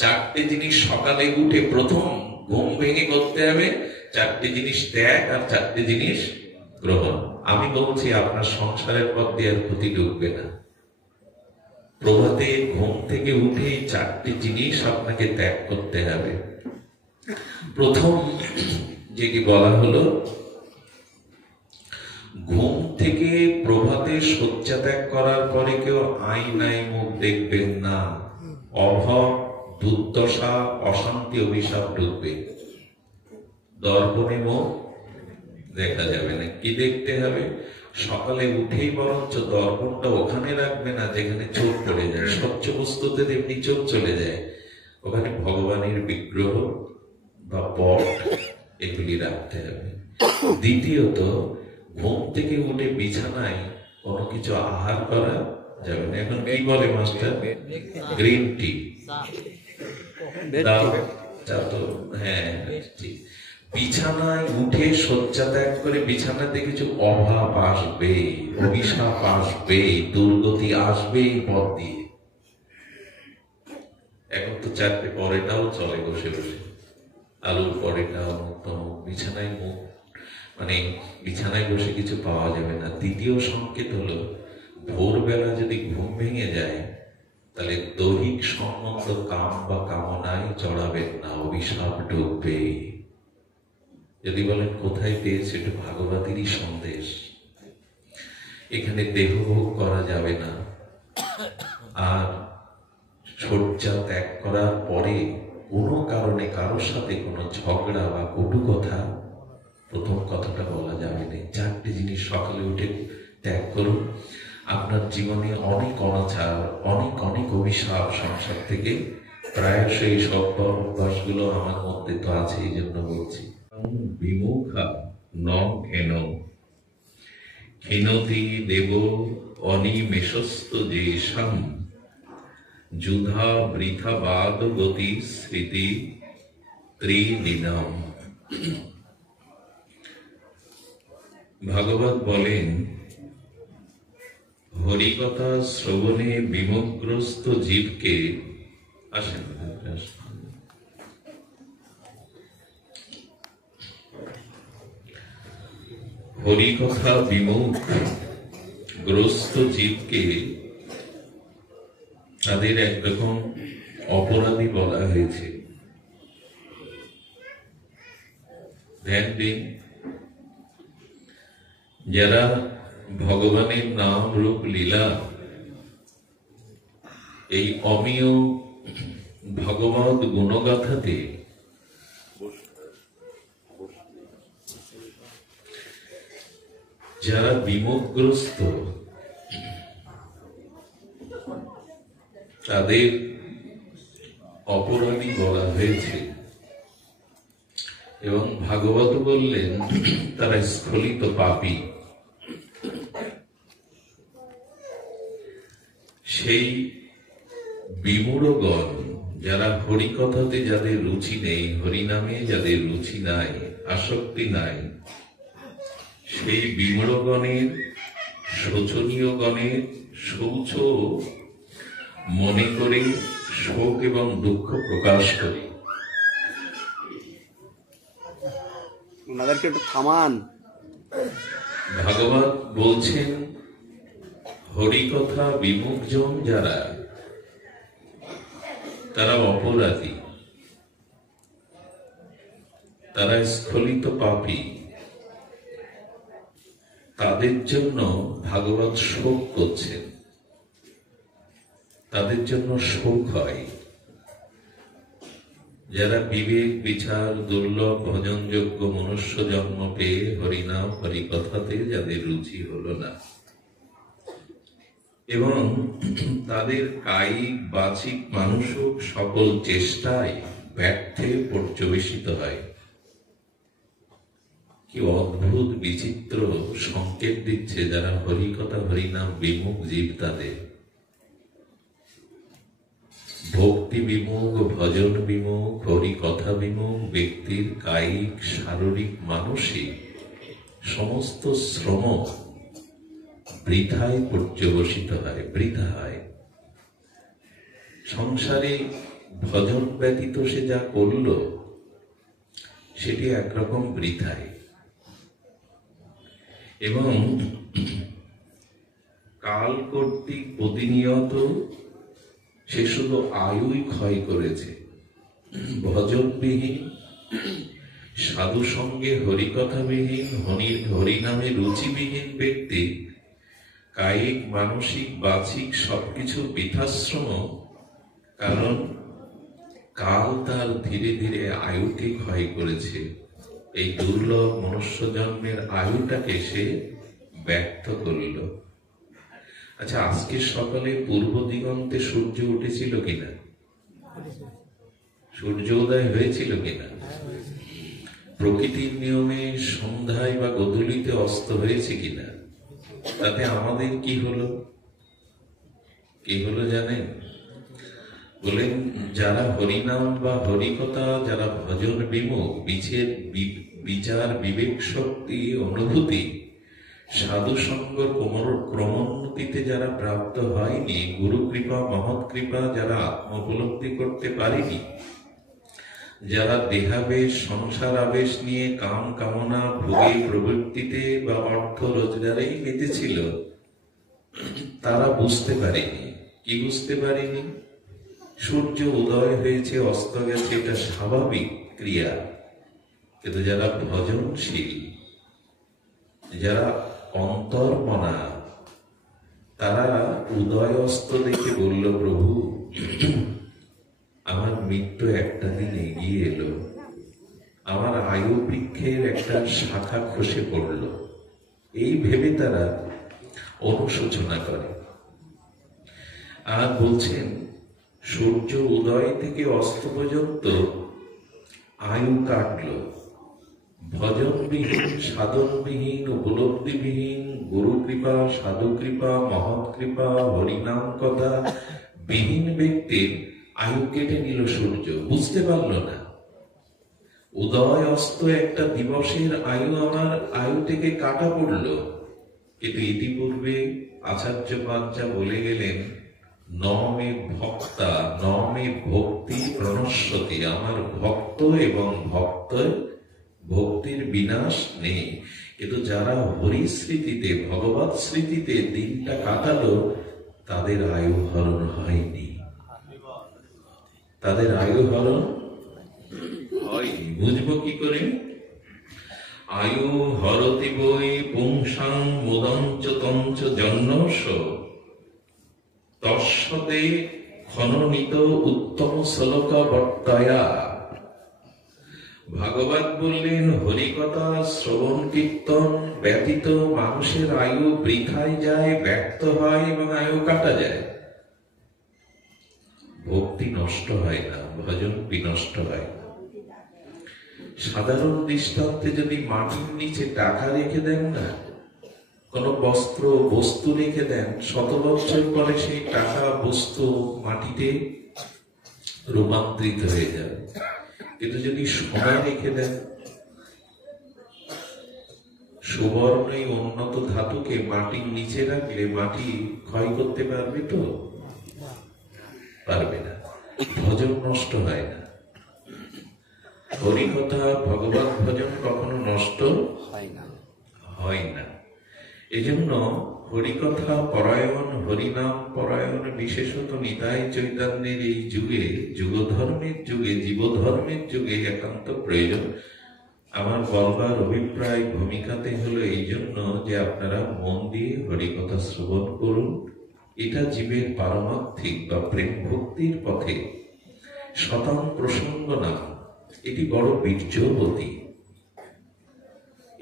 চারটে জিনিস সকালে উঠে প্রথম ঘুম ভেঙে করতে হবে, চারটে জিনিস ত্যাগ আর চারটে জিনিস গ্রহণ। আমি বলছি আপনার সংসারের পথ দিয়ে আর ক্ষতি ঢুকবে না। প্রভাতে ঘুম থেকে উঠে চারটি জিনিস আপনাকে ত্যাগ করতে হবে। প্রথম যে কি বলা হলো, ঘুম থেকে প্রভাতে শয্যা ত্যাগ করার পরে কেউ আয়নায় মুখ দেখবেন না। অভাব, দুর্দশা, অশান্তি, অভিশাপ ঢুকবে। দর্পণে মুখ দেখা যাবে না। কি দেখতে হবে? সকালে উঠেই বরঞ্চ দর্পণটা ওখানে রাখবে না যেখানে চোখ পড়ে যায়। স্বচ্ছ বস্তুতে এমনি চোখ চলে যায়, ওখানে ভগবানের বিগ্রহ বা পট এগুলি রাখতে হবে। দ্বিতীয়ত, ঘুম থেকে উঠে বিছানায় কোনো কিছু আহার করা যাবে না। এখন কি বলে মাস্টার? গ্রিন টি, হ্যাঁ ঠিক। বিছানায় উঠে শয্যা ত্যাগ করে বিছানাতে কিছু অভাব আসবে, অভিশাপ আসবে, দুর্গতি আসবে এই পথ দিয়ে। এখন তো চারটে পরেটাও চলে বসে বসে, আলুর পরেটা, বিছানায় মুখ মানে বিছানায় বসে কিছু পাওয়া যাবে না। তৃতীয় সংকেত হলো, ভোরবেলা যদি ঘুম ভেঙে যায় তাহলে দৈহিক সম্বন্ধ কাম বা কামনায় চড়াবেন না, অভিশাপ ঢুকবে। যদি বলেন কোথায় পেয়েছে, এটা ভাগবতেরই সন্দেশ। এখানে দেহভোগ করা যাবে না। আর শয্যা ত্যাগ করার পরে কোনো কারণে কারোর সাথে কোনো ঝগড়া বা কটু কথা, প্রথম কথাটা বলা যাবে না। চারটি জিনিস সকালে উঠে ত্যাগ করুন। আপনার জীবনে অনেক অনাচার, অনেক অনেক অভিশাপ সংসার থেকে প্রায়শই এই সব অভ্যাসগুলো আমার মধ্যে তো আছে, এই জন্য বলছি। বিমুখা ন ঘেন ঘেনতি দেব অনিমেষস্ত যেষাম যুধা বৃথা বাদ গতি স্মৃতি ত্রিদিনম। ভাগবত বলেন, হরিকথা শ্রবণে বিমুখগ্রস্ত জীবকে, আসেন হরিকথা বিমুখগ্রস্ত জীবকে তাদের একরকম অপরাধী বলা হয়েছে। ধ্যান দিন, যারা ভগবানের নাম রূপ লীলা এই অমীয় ভগবত গুণগাথাতে যারা বিমুখগ্রস্ত, তাদের অপরাধী বলা হয়েছে। এবং ভাগবত বললেন তারা স্খলিত পাপী। সেই বিমূঢ়গণ, যারা হরিকথাতে যাদের রুচি নেই, হরিনামে যাদের রুচি নাই, আসক্তি নাই, সেই বিমূঢ়গণের, শোচনীয় গণের শৌচ মনে করে শোক এবং দুঃখ প্রকাশ করে। ওনাদেরকে একটু থামান। ভাগবত বলছেন, হরিকথা বিমুখজন যারা, তারা অপরাধী, তারা স্খলিত পাপী। তাদের জন্য ভাগবত শোক করছেন, তাদের জন্য শোক হয়। যারা বিবেক বিচার দুর্লভ ভজনযোগ্য মনুষ্য জন্ম পেয়ে হরিনাম হরিকথাতে যাদের রুচি হলো না, এবং তাদের কায়িক বাচিক মানসিক সকল চেষ্টায় ব্যর্থে পর্যবেসিত হয়। কি অদ্ভুত বিচিত্র সংকেত দিচ্ছে যারা হরিকথা হরিনাম বিমুখ জীব, তাদের ভক্তি বিমুখ, ভজন বিমুখ, হরিকথা বিমুখ ব্যক্তির কায়িক, শারীরিক, মানসিক সমস্ত শ্রম বৃথায় পর্যবসিত হয়, বৃথা হয়। সংসারে ভজন ব্যতীত সে যা করল সেটি একরকম বৃথায়, এবং কাল কর্তৃক প্রতিনিয়ত সে শুধু আয়ুই ক্ষয় করেছে। ভজনবিহীন, সাধু সঙ্গে হরিকথাবিহীন, হরিনামে রুচিবিহীন ব্যক্তি কায়িক, মানসিক, বাচিক সবকিছু বৃথাশ্রম, কারণ কাল তার ধীরে ধীরে আয়ুকে ক্ষয় করেছে। এই দুর্লভ মনুষ্য জন্মের আয়ুটাকে সে ব্যর্থ করল। আচ্ছা, আজকে সকালে পূর্ব দিগন্তে সূর্য উঠেছিল কিনা? সূর্য উদয় হয়েছিল কিনা? প্রকৃতির নিয়মে সন্ধ্যায় বা গোধূলিতে অস্ত হয়েছে কিনা? তাতে আমাদের কি হলো? কি হলো জানেন? বলেন, যারা হরিনাম বা হরিকথা, যারা ভজন বিমুখ, বিচার, বিবেক শক্তি, অনুভূতি, সাধু সঙ্গ ক্রমোন্নতিতে যারা প্রাপ্ত হয়নি, গুরু কৃপা, মহৎ কৃপা যারা আত্ম উপলব্ধি করতে পারেনি, যারা দেহাবেশ, সংসার আবেশ নিয়ে কাম কামনা ভোগে প্রবৃত্তিতে বা অর্থ রোজগারেই মেতেছিল, তারা বুঝতে পারেনি। কি বুঝতে পারেনি? সূর্য উদয় হয়েছে, অস্ত গেছে, এটা স্বাভাবিক ক্রিয়া। কিন্তু যারা ভজনশীল, যারা অন্তর্মনা, তারা উদয় অস্ত দেখে বলল, প্রভু আমার মৃত্যু একটা দিন এগিয়ে এলো, আমার আয়ু বৃক্ষের একটা শাখা খসে পড়ল, এই ভেবে তারা অনুশোচনা করে। আর বলছেন, সূর্য উদয় থেকে অস্ত পর্যন্ত আয়ু কাটল, ভজনবিহীন, সাধনবিহীন, উপলব্ধিবিহীন, গুরু কৃপা, সাধু কৃপা, মহৎ কৃপা, হরিনাম কথা বিহীন ব্যক্তির আয়ু কেটে নিল সূর্য। বুঝতে পারল না উদয় অস্ত একটা দিবসের আয়ু আমার আয়ু থেকে কাটা পড়ল। কিন্তু ইতিপূর্বে আচার্য পাঞ্চা বলে গেলেন, নমে ভক্তা নমে ভক্তি প্রণশ্যতি, আমার ভক্ত এবং ভক্ত ভক্তির বিনাশ নেই। কিন্তু যারা হরিস্মৃতিতে, ভগবত স্মৃতিতে দিনটা কাটালো, তাদের আয়ু হরণ হয়নি, তাদের আয়ু হরণ হয়নি। বুঝবো কি করে? আয়ু হরতি বৈ পুংসাং মুদঞ্চ তঞ্চ জন্মস তস্যতে খননিত উত্তম শ্লোক বর্তয়া। ভাগবত বললেন, হরিকথা শ্রবণ কীর্তন ব্যতীত মানুষের আয়ু বৃথায় যায়, ব্যর্থ হয় এবং আয়ু কাটা যায়। ভক্তি নষ্ট হয় না, ভজন বিনষ্ট হয় না। সাধারণ দৃষ্টান্তে যদি মাটির নিচে টাকা রেখে দেন না, কোন বস্ত্র বস্তু রেখে দেন, 100 বছর পরে সেই টাকা বস্তু মাটিতে রূপান্তরিত হয়ে যাবে। কিন্তু যদি সময় রেখে দেন, সুবর্ণ উন্নত ধাতুকে মাটির নিচে রাখলে মাটি ক্ষয় করতে পারবে তো? পারবে না। ভজন নষ্ট হয় না, হরিকথা ভগবত ভজন কখনো নষ্ট হয় না। এজন্য হরিকথা পরায়ণ, হরিনাম পরায়ণ, বিশেষত নিতাই চৈতন্যের এই যুগে, যুগধর্মের যুগে, জীবধর্মের যুগে একান্ত প্রয়োজন। আমার বলবার অভিপ্রায় ভূমিকাতে হলো এই জন্য যে আপনারা মন দিয়ে হরিকথা শ্রবণ করুন। এটা জীবের পারমার্থিক বা প্রেম ভক্তির পথে শতাং প্রসঙ্গ না, এটি বড় বীর্যবতী।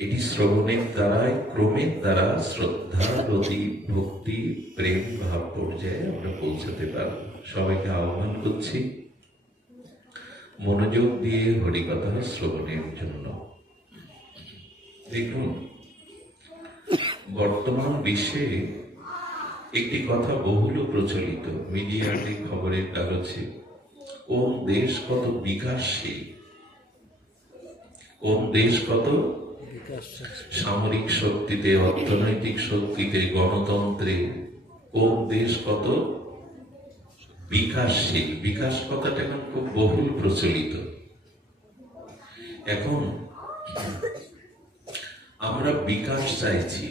এটি শ্রবণের দ্বারাই ক্রমের দ্বারা শ্রদ্ধা, রতি, ভক্তি, প্রেম ভাব পর্যায়ে আমরা পৌঁছাতে পারব। সবাইকে আহ্বান করছি মনোযোগ দিয়ে হরিকথা শ্রবণের জন্য। দেখুন, বর্তমান বিশ্বে একটি কথা বহুল প্রচলিত, মিডিয়াতে, খবরের কাগজে, কোন দেশ কত বিকাশশীল, কোন দেশ কত সামরিক শক্তিতে, অর্থনৈতিক শক্তিতে, গণতন্ত্রে, কোন দেশ কত বিকাশশীল, বিকাশ কথাটা এখন খুব বহুল প্রচলিত। এখন আমরা বিকাশ চাইছি।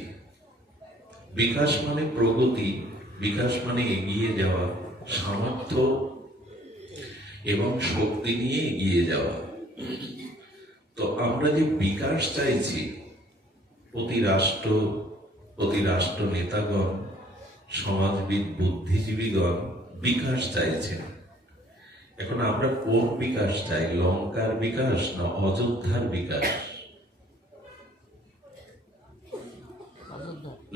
বিকাশ মানে প্রগতি, বিকাশ মানে এগিয়ে যাওয়া, সামর্থ্য এবং শক্তি নিয়ে এগিয়ে যাওয়া। তো আমরা যে বিকাশ চাইছি, প্রতি রাষ্ট্র নেতাগণ, সমাজবিদ, বুদ্ধিজীবীগণ বিকাশ চাইছেন। এখন আমরা কোন বিকাশ চাই? লঙ্কার বিকাশ না অযোধ্যার বিকাশ?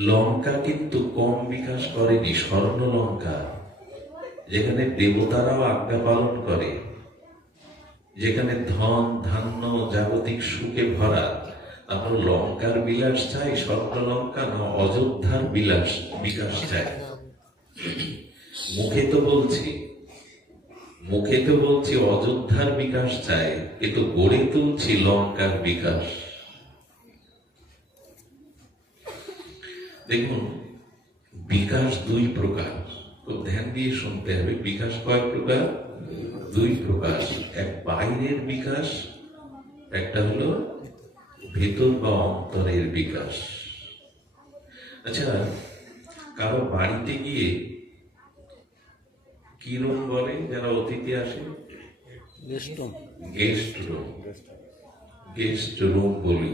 লঙ্কা কিন্তু কম বিকাশ করেনি। স্বর্ণ লঙ্কা, যেখানে দেবতারাও আজ্ঞা পালন করে, যেখানে ধন ধান্য জাগতিক সুখে ভরা, আমরা লঙ্কার বিলাস চাই স্বর্ণ লঙ্কা না অযোধ্যার বিকাশ চাই? মুখে তো বলছি অযোধ্যার বিকাশ চাই, কিন্তু গড়ে তুলছি লঙ্কার বিকাশ। দেখুন, বিকাশ দুই প্রকার, খুব ধ্যান দিয়ে শুনতে হবে। বিকাশ কয় প্রকার? দুই প্রকার। এক বাইরের বিকাশ, একটা হলো ভেতর বা অন্তরের বিকাশ। আচ্ছা, কারো বাড়িতে গিয়ে কি রুম বলে যারা অতিথি আসে? গেস্ট রুম বলি।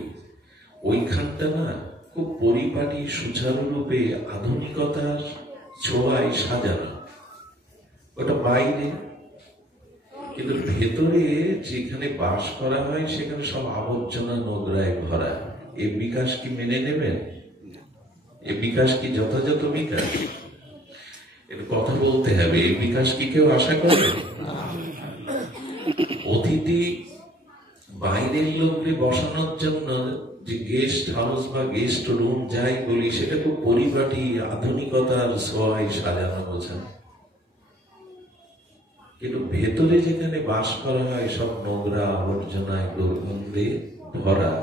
ওইখানটা না খুব পরিপাটি সুচারুরূপে আধুনিকতার ছোঁয়ায় সাজানো, ওটা বাইরে। কিন্তু ভেতরে যেখানে বাস করা হয় সেখানে সব আবর্জনা নোংরায় ভরা। এই বিকাশ কি মেনে নেবেন? এই বিকাশ কি যথাযথ বিকাশ? এর কথা বলতে হবে। এই বিকাশ কি কেউ আশা করে? অতিথি বাইরের লোককে বসানোর জন্য যে গেস্ট হাউস বা গেস্ট রুম যাই বলি, সেটা খুব পরিপাটি আধুনিকতার ছোঁয়ায় সাজানো বোঝা। কিন্তু ভেতরে যেখানে বাস করা হয় সব নোংরা আবর্জনায় দুর্গন্ধে ভরা।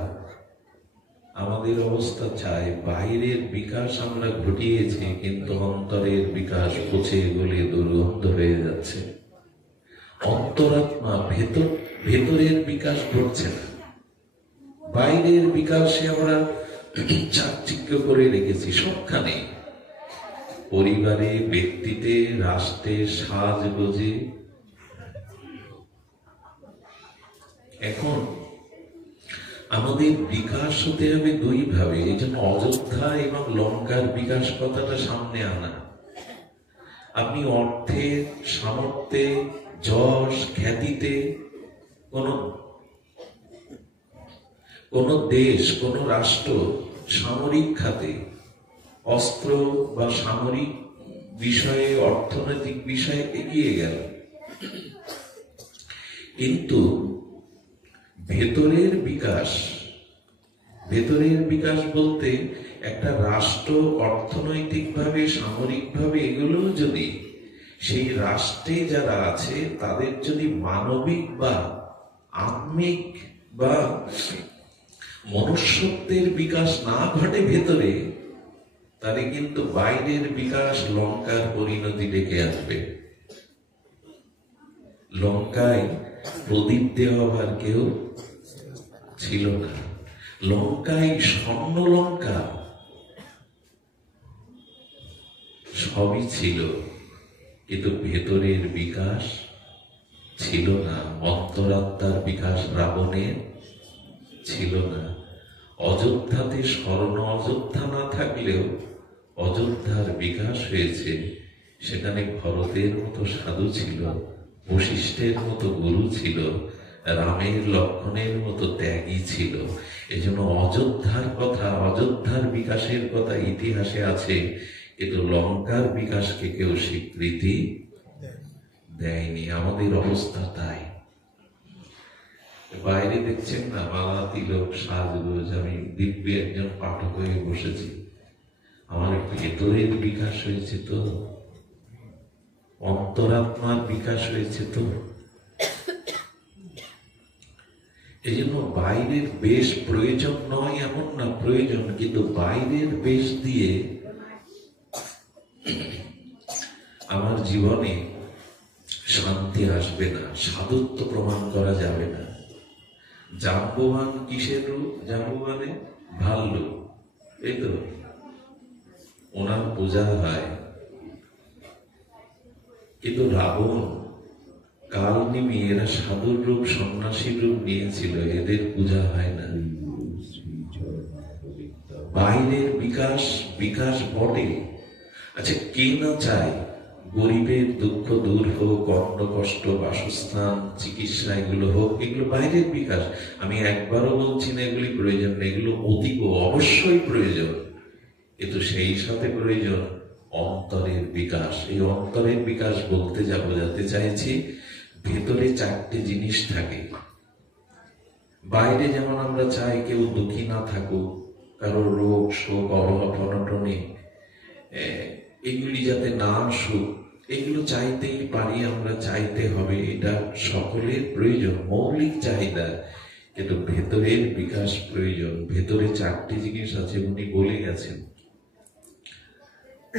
আমাদের অবস্থা চাই বাইরের বিকাশ আমরা ঘটিয়েছি, কিন্তু অন্তরের বিকাশ পচে গলে দুর্গন্ধ হয়ে যাচ্ছে। অন্তরাত্মা ভেতরের বিকাশ ঘটছে না। বাইরের বিকাশে আমরা চাকচিক্য করে রেখেছি সবখানে, পরিবারে, ব্যক্তিতে, রাষ্ট্রে, সাজগোজে। এখন আমাদের বিকাশ হতে হবে দুই ভাবে। এই জন্য অযোধ্যা এবং লঙ্কার বিকাশ কথাটা সামনে আনা। আপনি অর্থে, সামর্থ্যে, যশ, খ্যাতিতে কোন দেশ, কোন রাষ্ট্র সামরিক খাতে, অস্ত্র বা সামরিক বিষয়ে, অর্থনৈতিক বিষয়ে এগিয়ে গেল, কিন্তু ভেতরের বিকাশ বলতে একটা রাষ্ট্র অর্থনৈতিকভাবে, সামরিকভাবে এগুলো যদি সেই রাষ্ট্রে যারা আছে তাদের যদি মানবিক বা আত্মিক বা মনুষ্যত্বের বিকাশ না ঘটে ভেতরে, তাহলে কিন্তু বাইরের বিকাশ লঙ্কার পরিণতি ডেকে আসবে। লঙ্কায় প্রদীপ দেওয়ার কেউ ছিল না। লঙ্কায় স্বর্ণ লঙ্কা সবই ছিল, কিন্তু ভেতরের বিকাশ ছিল না। অন্তরাত্মার বিকাশ রাবণের ছিল না। অযোধ্যাতে স্বর্ণ অযোধ্যা না থাকলেও অযোধ্যার বিকাশ হয়েছে। সেখানে ভরতের মতো সাধু ছিল, বশিষ্ঠের মতো গুরু ছিল, রামের লক্ষণের মতো ত্যাগী ছিল। এজন্য অযোধ্যার কথা, অযোধ্যার বিকাশের কথা ইতিহাসে আছে, কিন্তু লঙ্কার বিকাশকে কেউ স্বীকৃতি দেয়নি। আমাদের অবস্থা তাই। বাইরে দেখছেন না মালা, তিলক, সাজগোজ। আমি দিব্যি একজন পাঠক হয়ে বসেছি। আমার ভেতরের বিকাশ হয়েছে তো, অন্তরাত্মার বিকাশ হয়েছে তো। এই জন্য বাইরের বেশ প্রয়োজন নয় এমন না, প্রয়োজন, কিন্তু বাইরের বেশ দিয়ে আমার জীবনে বুদ্ধি আসবে না, সাধুত্ব প্রমাণ করা যাবে না। জাম্ববান কিসের রূপ? জাম্ববানে ভাল্লুক, এই তো ওনার পূজা হয়। কিন্তু রাবণ, কালনিমি, এরা সাধুর রূপ, সন্ন্যাসীর রূপ নিয়েছিল, এদের পূজা হয় না। বাইরের বিকাশ বিকাশ বটে। আচ্ছা, কে না চায় গরিবের দুঃখ দূর হোক, অন্ন কষ্ট, বাসস্থান, চিকিৎসা এগুলো হোক, এগুলো বাইরের বিকাশ। আমি একবারও বলছি না এগুলি প্রয়োজন না, এগুলো অতীব অবশ্যই প্রয়োজন। কিন্তু সেই সাথে প্রয়োজন অন্তরের বিকাশ। এই অন্তরের বিকাশ বলতে যা বোঝাতে চাইছি, ভেতরে চারটে জিনিস থাকে। বাইরে যেমন আমরা চাই কেউ দুঃখী না থাকুক, কারো রোগ শোক অভাব অনটনে এগুলি যাতে না আসুক, এগুলো চাইতেই পারি আমরা, চাইতে হবে, এটা সকলের প্রয়োজন, মৌলিক চাহিদা। কিন্তু ভেতরের বিকাশ প্রয়োজন। ভেতরে চারটি জিনিস আছে, উনি বলে গেছেন,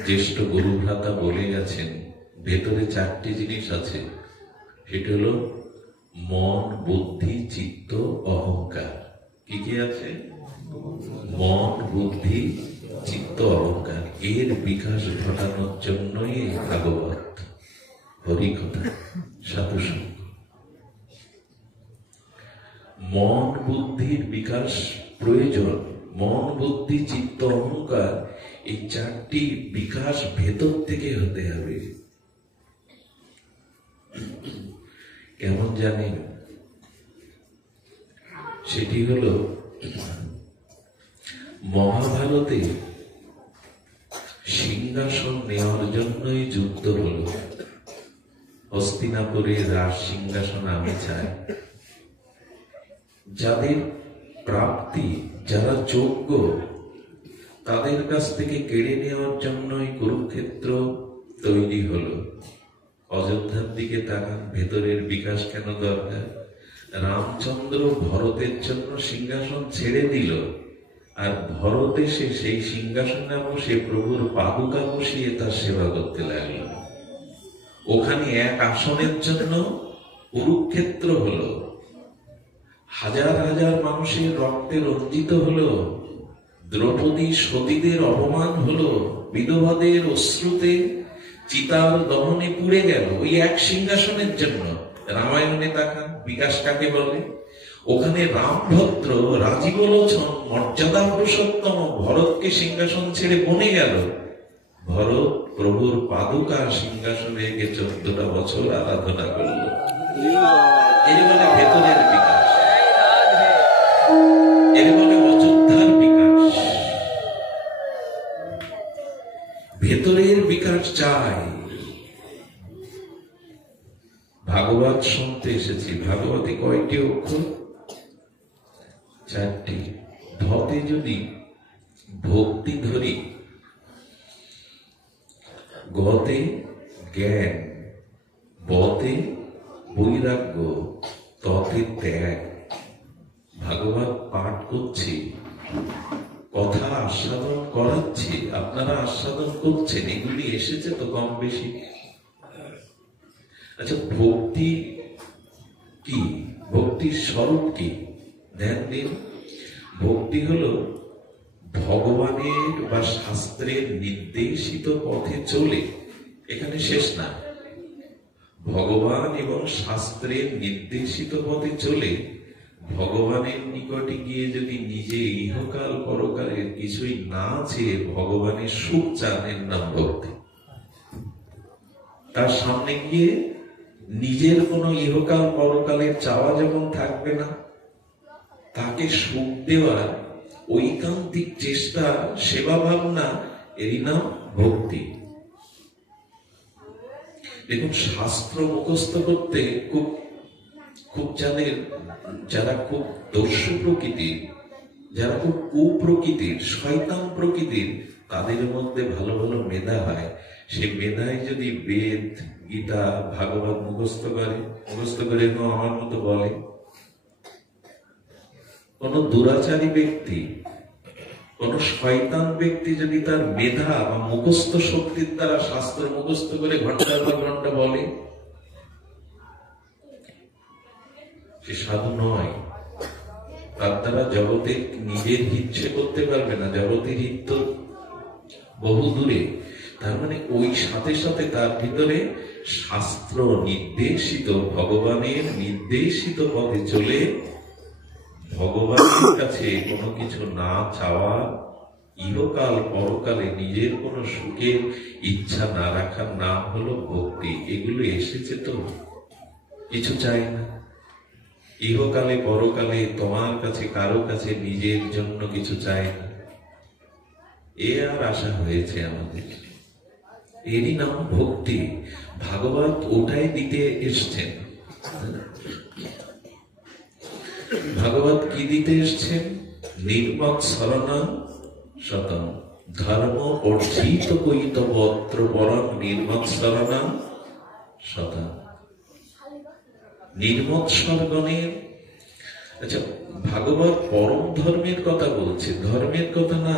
জ্যেষ্ঠ গুরু ভ্রাতা বলে গেছেন, ভেতরে চারটি জিনিস আছে। সেটা হলো মন, বুদ্ধি, চিত্ত, অহংকার। কি কি আছে? মন, বুদ্ধি, চিত্ত, অহংকার। এর বিকাশ ঘটানোর জন্যই ভাগবত, হরিকথা, সাধুসঙ্গ। মন বুদ্ধির বিকাশ প্রয়োজন। মন, বুদ্ধি, চিত্ত, অহংকার, এই চারটি বিকাশ ভেতর থেকে হতে হবে। কেমন জানেন? সেটি হলো মহাভারতে সিংহাসন নেওয়ার জন্যই যুদ্ধ হলো। হস্তিনাপুরে রাজ সিংহাসন আমি চাই। যাদের প্রাপ্তি, যারা যোগ্য, তাদের কাছ থেকে কেড়ে নেওয়ার জন্যই কুরুক্ষেত্র তৈরি হলো। অযোধ্যার দিকে তাকান, ভেতরের বিকাশ কেন দরকার? রামচন্দ্র ভরতের জন্য সিংহাসন ছেড়ে দিল, আর ভরত এসে সেই সিংহাসনে বসে প্রভুর পাদুকা বসিয়ে তার সেবা করতে লাগলো। ওখানে এক আসনের জন্য কুরুক্ষেত্র হলো, হাজার হাজার মানুষের রক্তে রঞ্জিত হলো, দ্রৌপদী সতীদের অপমান হলো, বিধবাদের অশ্রুতে চিতার দহনে পুড়ে গেল, ওই এক সিংহাসনের জন্য। রামায়ণে তাকান, বিকাশ কাকে বলে? ওখানে রামভদ্র, রাজীবলোচন, মর্যাদা পুরুষোত্তম ভরতকে সিংহাসন ছেড়ে বনে গেল। ভরত প্রভুর পাদুকা সিংহাসনে রেখে 14টা বছর আরাধনা করল। এর মানে ভেতরের বিকাশ, এর মানে অযোধ্যার বিকাশ। ভেতরের বিকাশ চাই। ভাগবত শুনতে এসেছি। ভাগবতে কয়টি অক্ষর? 4টি। ধতে যদি ভক্তি ধরি, গতে জ্ঞান, বতে বৈরাগ্য, ততে ত্যাগ। ভাগবত পাঠ করছি, কথা আস্বাদন করাচ্ছি, আপনারা আস্বাদন করছেন, এগুলি এসেছে তো কম বেশি। আচ্ছা, ভক্তি কি? ভক্তির স্বরূপ কি? ধ্যান দিন। ভক্তি হলো ভগবানের বা শাস্ত্রের নির্দেশিত পথে চলে, এখানে শেষ না, ভগবান এবং শাস্ত্রের নির্দেশিত পথে চলে ভগবানের নিকটে গিয়ে যদি নিজে ইহকাল পরকালের কিছুই না চেয়ে ভগবানের সুখ চান, এর নাম ভক্তি। তার সামনে গিয়ে নিজের কোনো ইহকাল পরকালের চাওয়া যখন থাকবে না, তাকে সুখ দেওয়ার ঐকান্তিক চেষ্টা, সেবা ভাবনা, এরই নাম ভক্তি। দেখুন, শাস্ত্র মুখস্থ করতে খুব খুব যারা খুব দস্যু প্রকৃতির, যারা খুব কুপ্রকৃতির, শয়তান প্রকৃতির, তাদের মধ্যে ভালো ভালো মেধা হয়। সে মেধায় যদি বেদ, গীতা, ভাগবত মুখস্থ করে আমার মতো বলে, কোন দুরাচারী ব্যক্তি, কোন শয়তান ব্যক্তি যদি তার মেধা বা মুখস্থ শক্তির দ্বারা শাস্ত্র মুখস্থ করে ঘন্টার পর ঘন্টা বলে, সে সাধু নয়। তার দ্বারা জগতে নিজের হিত সে করতে পারবে না, জগতের হিত তো বহু দূরে। তার মানে ওই সাথে সাথে তার ভিতরে শাস্ত্র নির্দেশিত, ভগবানের নির্দেশিত পথে চলে ভগবানের কাছে কোনো কিছু না চাওয়া, ইহকাল পরকালে নিজের কোনো সুখের ইচ্ছা না রাখার নাম হলো ভক্তি। এগুলো এসেছে তো, কিছু চাই না। ইহকালে পরকালে তোমার কাছে কারো কাছে নিজের জন্য কিছু চাই না, এ আর আশা হয়েছে আমাদের। এরই নাম ভক্তি। ভাগবত ওটাই দিতে এসছেন। ভাগবত কি দিতে এসছেন? নির্মৎ শরণং শতম ধর্ম অর্জিত কৈতব অত্র পরম নির্মৎ শরণং শতম। নির্মৎসরগণের, আচ্ছা ভাগবত পরম ধর্মের কথা বলছে, ধর্মের কথা না,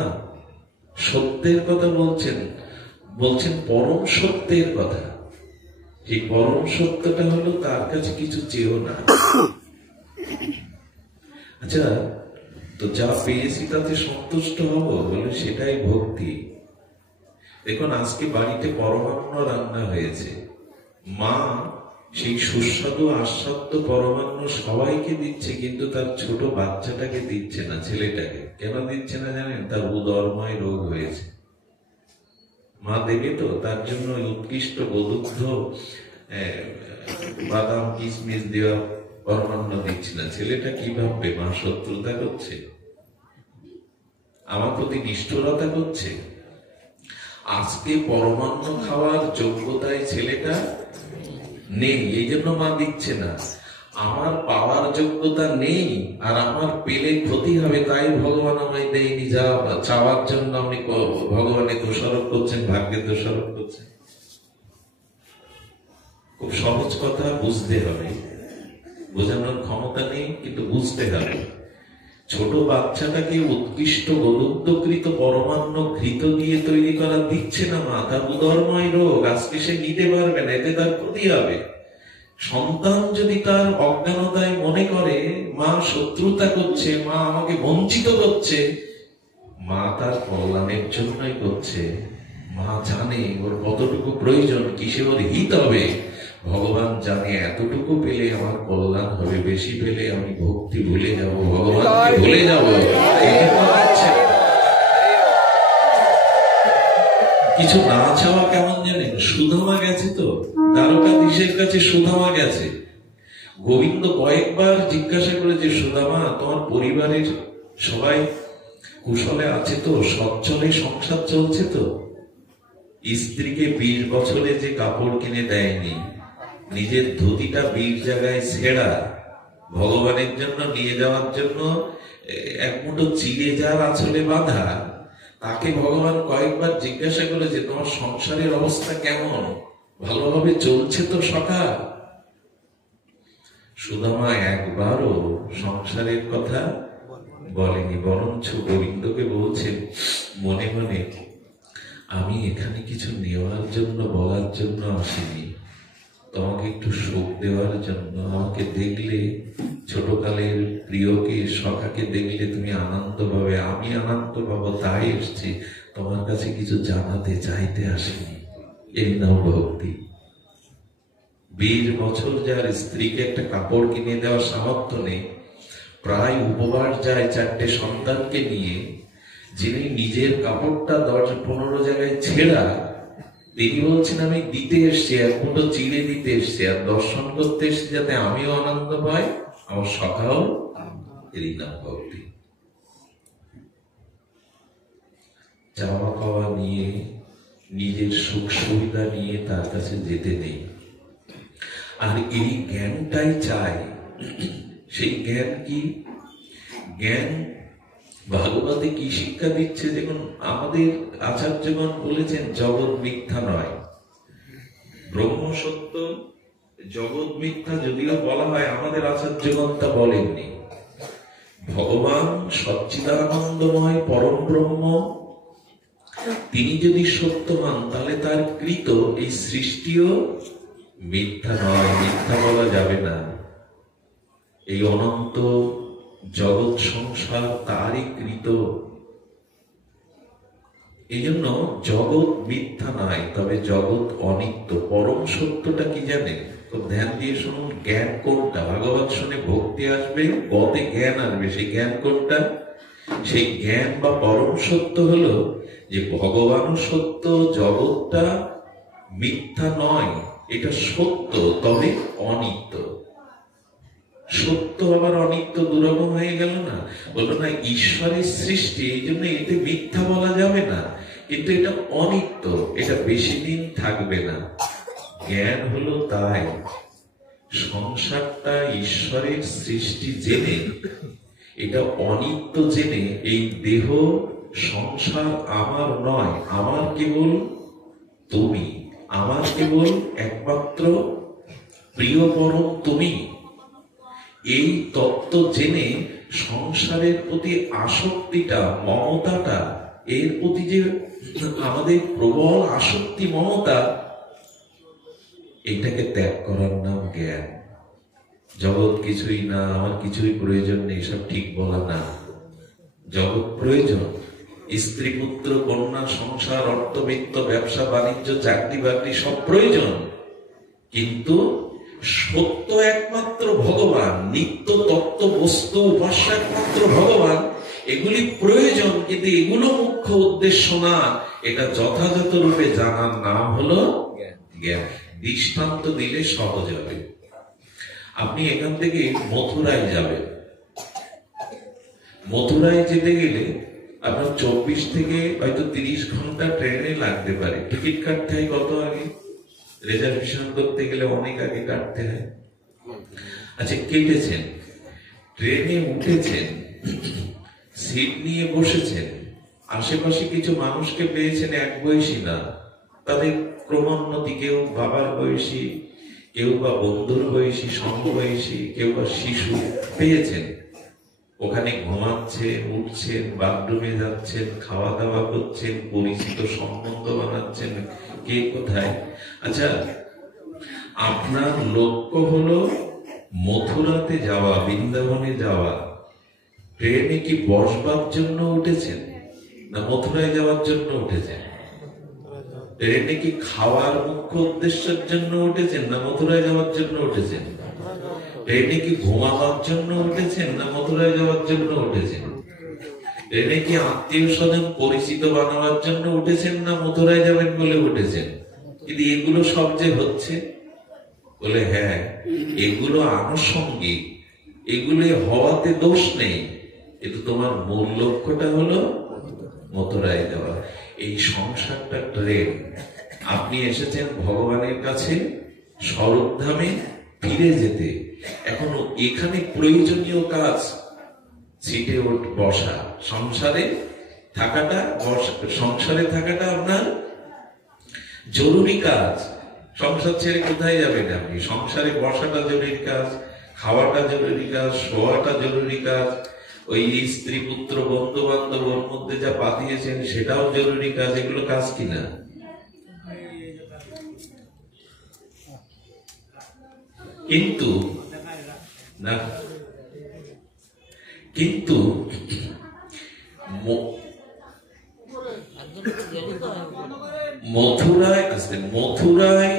সত্যের কথা বলছেন। বলছেন পরম সত্যের কথা। এই পরম সত্যটা হলো তার কাছে কিছু চেয়েও না। আচ্ছা, তো যা পেয়েছি তাতে সন্তুষ্ট হব, বলে সেটাই ভক্তি। দেখুন আজকে বাড়িতে পরমান্ন রান্না হয়েছে, মা সেই সুস্বাদু আস্বাদ্য পরমান্ন সবাইকে দিচ্ছে, কিন্তু তার ছোট বাচ্চাটাকে দিচ্ছে না, ছেলেটাকে। কেন দিচ্ছে না জানেন? তার উদরময় রোগ হয়েছে। মা দেবে তো, তার জন্য উৎকৃষ্ট গোদুগ্ধ বাদাম কিশমিশ দেওয়া পরমান্ন দিচ্ছে না। ছেলেটা কি ভাববে? মা শত্রুতা করছে, আমার প্রতি নিষ্ঠুরতা করছে। আজকে পরমান্ন খাওয়ার যোগ্যতায় ছেলেটা নেই, এই জন্য মা দিচ্ছে না। আমার পাওয়ার যোগ্যতা নেই, আর আমার পেলে ক্ষতি হবে, তাই ভগবান আমায় দেয়নি। যা চাওয়ার জন্য আপনি ভগবানের দোষারোপ করছেন, ভাগ্যের দোষারোপ করছেন। খুব সহজ কথা, বুঝতে হবে। বোঝানোর ক্ষমতা নেই, কিন্তু বুঝতে হবে। ছোট বাচ্চাটাকে উৎকৃষ্ট গোদুগ্ধকৃত পরমান্ন ঘৃত দিয়ে তৈরি করা দিচ্ছে না মা, তার উদরময় রোগ, আজকে সে নিতে পারবে না, এতে তার ক্ষতি হবে। সন্তান যদি তার অজ্ঞানতায় মনে করে মা শত্রুতা করছে, মা আমাকে বঞ্চিত করছে, মা তার কল্যাণের জন্যই করছে। মা জানে ওর কতটুকু প্রয়োজন, কিসে ওর হিত হবে। ভগবান জানে এতটুকু পেলে আমার কল্যাণ হবে, বেশি পেলে আমি ভক্তি ভুলে যাব, ভগবানকে ভুলে যাব। কিছু না চাওয়া কেমন জানেন? সুদামা গেছে তো দ্বারকাধীশের কাছে, সুদামা গেছে। গোবিন্দ কয়েকবার জিজ্ঞাসা করেছে, সুদামা তোমার পরিবারের সবাই কুশলে আছে তো, সচ্ছলে সংসার চলছে তো? স্ত্রীকে 20 বছরে যে কাপড় কিনে দেয়নি, নিজের ধুতিটা 20 জায়গায় ছেঁড়া, ভগবানের জন্য নিয়ে যাওয়ার জন্য এক মুঠো চিড়ে যার আঁচলে বাঁধা, তাকে ভগবান কয়েকবার জিজ্ঞাসা করেছে তোমার সংসারের অবস্থা কেমন, ভালোভাবে চলছে তো সখা? সুদামা একবারও সংসারের কথা বলেনি, বরঞ্চ গোবিন্দকে বলছে মনে মনে, আমি এখানে কিছু নেওয়ার জন্য বলার জন্য আসিনি, তোমাকে একটু সুখ দেওয়ার জন্য। আমাকে দেখলে, ছোটকালের প্রিয়কে সখাকে দেখলে তুমি আনন্দ পাবে, আমি আনন্দ পাবো, তাই এসছি, তোমার কাছে কিছু জানাতে চাইতে আসিনি। এই নাও ভক্তি। 20 বছর যার স্ত্রীকে একটা কাপড় কিনে দেওয়ার সামর্থ্য নেই, প্রায় উপবাস যায় 4টে সন্তানকে নিয়ে, যিনি নিজের কাপড়টা 10-15 জায়গায় ছেঁড়া, তিনি বলছেন আমি দিতে এসছি, এক মুঠো চিড়ে দিতে এসছি, আর দর্শন করতে এসছি যাতে আমিও আনন্দ পাই, আমার সখাও। এরই নাম ভক্তি। চাওয়া পাওয়া নিয়ে, নিজের সুখ সুবিধা নিয়ে তার কাছে যেতে নেই। আর এই জ্ঞানটাই চাই। সেই জ্ঞান কি? জ্ঞান ভাগবতে কি শিক্ষা দিচ্ছে দেখুন। আমাদের আচার্যগণ বলেছেন জগৎ মিথ্যা নয়, ব্রহ্ম সত্য, জগৎ মিথ্যা যদিও বলা হয়, আমাদের আচার্যগণ তা বলেননি। ভগবান সচ্চিদানন্দময় পরম ব্রহ্ম, তিনি যদি সত্যমান, তাহলে তার কৃত এই সৃষ্টিও মিথ্যা নয়, মিথ্যা বলা যাবে না। এই অনন্ত জগৎ সংসার তারই কৃত। এই জন্য জগৎ মিথ্যা নয়, তবে জগৎ অনিত্য। পরম সত্যটা কি জানেন? তো ধ্যান দিয়ে শুনুন। জ্ঞান কোনটা? ভাগবত শুনে ভক্তি আসবে, গতে জ্ঞান আসবে। সেই জ্ঞান কোনটা? সেই জ্ঞান বা পরম সত্য হলো যে ভগবান সত্য, জগৎটা মিথ্যা নয়, এটা সত্য, তবে অনিত্য। সত্য আবার অনিত্য দুরকম হয়ে গেল না? বললো না ঈশ্বরের সৃষ্টি, এই জন্য এতে মিথ্যা বলা যাবে না, কিন্তু এটা অনিত্য, এটা বেশি দিন থাকবে না। জ্ঞান হলো তাই, সংসারটা ঈশ্বরের সৃষ্টি জেনে, এটা অনিত্য জেনে, এই দেহ সংসার আমার নয়, আমার কেবল তুমি, আমার কেবল একমাত্র প্রিয় পরম তুমি, এই তত্ত্ব জেনে সংসারের প্রতি আসক্তিটা, মমতাটা, এর প্রতি যে আমাদের প্রবল আসক্তি, মমতা, এইটাকে ত্যাগ করার নাম জ্ঞান। জগৎ কিছুই না, আমার কিছুই প্রয়োজন নেই, সব ঠিক বলা না। জগৎ প্রয়োজন, স্ত্রী পুত্র কন্যা সংসার অর্থবিত্ত ব্যবসা বাণিজ্য চাকরি বাকরি সব প্রয়োজন, কিন্তু সত্য একমাত্র ভগবান, নিত্য তত্ত্ব বস্তু উপাস্য একমাত্র ভগবান। এগুলি প্রয়োজন, কিন্তু এগুলো মুখ্য উদ্দেশ্য না। এটা যথাযথ রূপে জানার নাম হলো জ্ঞান। দৃষ্টান্ত দিলে সহজ হবে। আপনি এখান থেকে মথুরায় যাবেন। মথুরায় যেতে গেলে আপনার 24 থেকে হয়তো 30 ঘন্টা ট্রেনে লাগতে পারে। টিকিট কাটতে হয় কত আগে? রিজার্ভেশন করতে গেলে অনেক আগে কাটতে হয়। আচ্ছা, কেটেছেন, ট্রেনে উঠেছেন, সিট নিয়ে বসেছেন, আশেপাশে কিছু মানুষকে পেয়েছেন, এক বয়সী না, তাদের ক্রমোন্নতি, কেউ বাবার বয়সী, কেউ বা বন্ধুর বয়সী, সমবয়সী, কেউ বা শিশু পেয়েছেন। ওখানে ঘুমাচ্ছেন, উঠছেন, বাথরুমে যাচ্ছেন, খাওয়া দাওয়া করছেন, পরিচিত সম্বন্ধ বানাচ্ছেন, কে কোথায়। আচ্ছা, আপনার লক্ষ্য হলো মথুরাতে যাওয়া, বৃন্দাবনে যাওয়া। ট্রেনে কি বসবার জন্য উঠেছেন, না মথুরায় যাওয়ার জন্য উঠেছেন? ট্রেনে কি খাওয়ার মুখ্য উদ্দেশ্যের জন্য উঠেছেন, না মথুরায় যাওয়ার জন্য উঠেছেন? ট্রেনে কি ঘুমাবার জন্য উঠেছেন, না মথুরায় যাওয়ার জন্য উঠেছেন? ট্রেনে কি আত্মীয় স্বজন পরিচিত বানাবার জন্য উঠেছেন, না মথুরায় যাবেন বলে উঠেছেন? কিন্তু এগুলো সব যে হচ্ছে, বলে হ্যাঁ, এগুলো আনুষঙ্গিক, এগুলো হওয়াতে দোষ নেই, কিন্তু তোমার মূল লক্ষ্যটা হলো মথুরায় যাওয়া। এই সংসারটা ট্রেন। আপনি এসেছেন ভগবানের কাছে স্বরূপধামে ফিরে যেতে। এখনো এখানে প্রয়োজনীয় কাজ, সিটে বসা, সংসারে থাকাটা, সংসারে থাকাটা আপনার জরুরি কাজ। সংসার ছেড়ে কোথায় যাবেন আপনি? সংসারে বসাটা জরুরি কাজ, খাওয়াটা জরুরি কাজ, শোয়াটা জরুরি কাজ, ওই স্ত্রী পুত্র বন্ধু বান্ধব ওর মধ্যে যা পাঠিয়েছেন সেটাও জরুরি কাজ। এগুলো কাজ কিনা? কিন্তু না, কিন্তু মথুরায় আসতেন, মথুরায়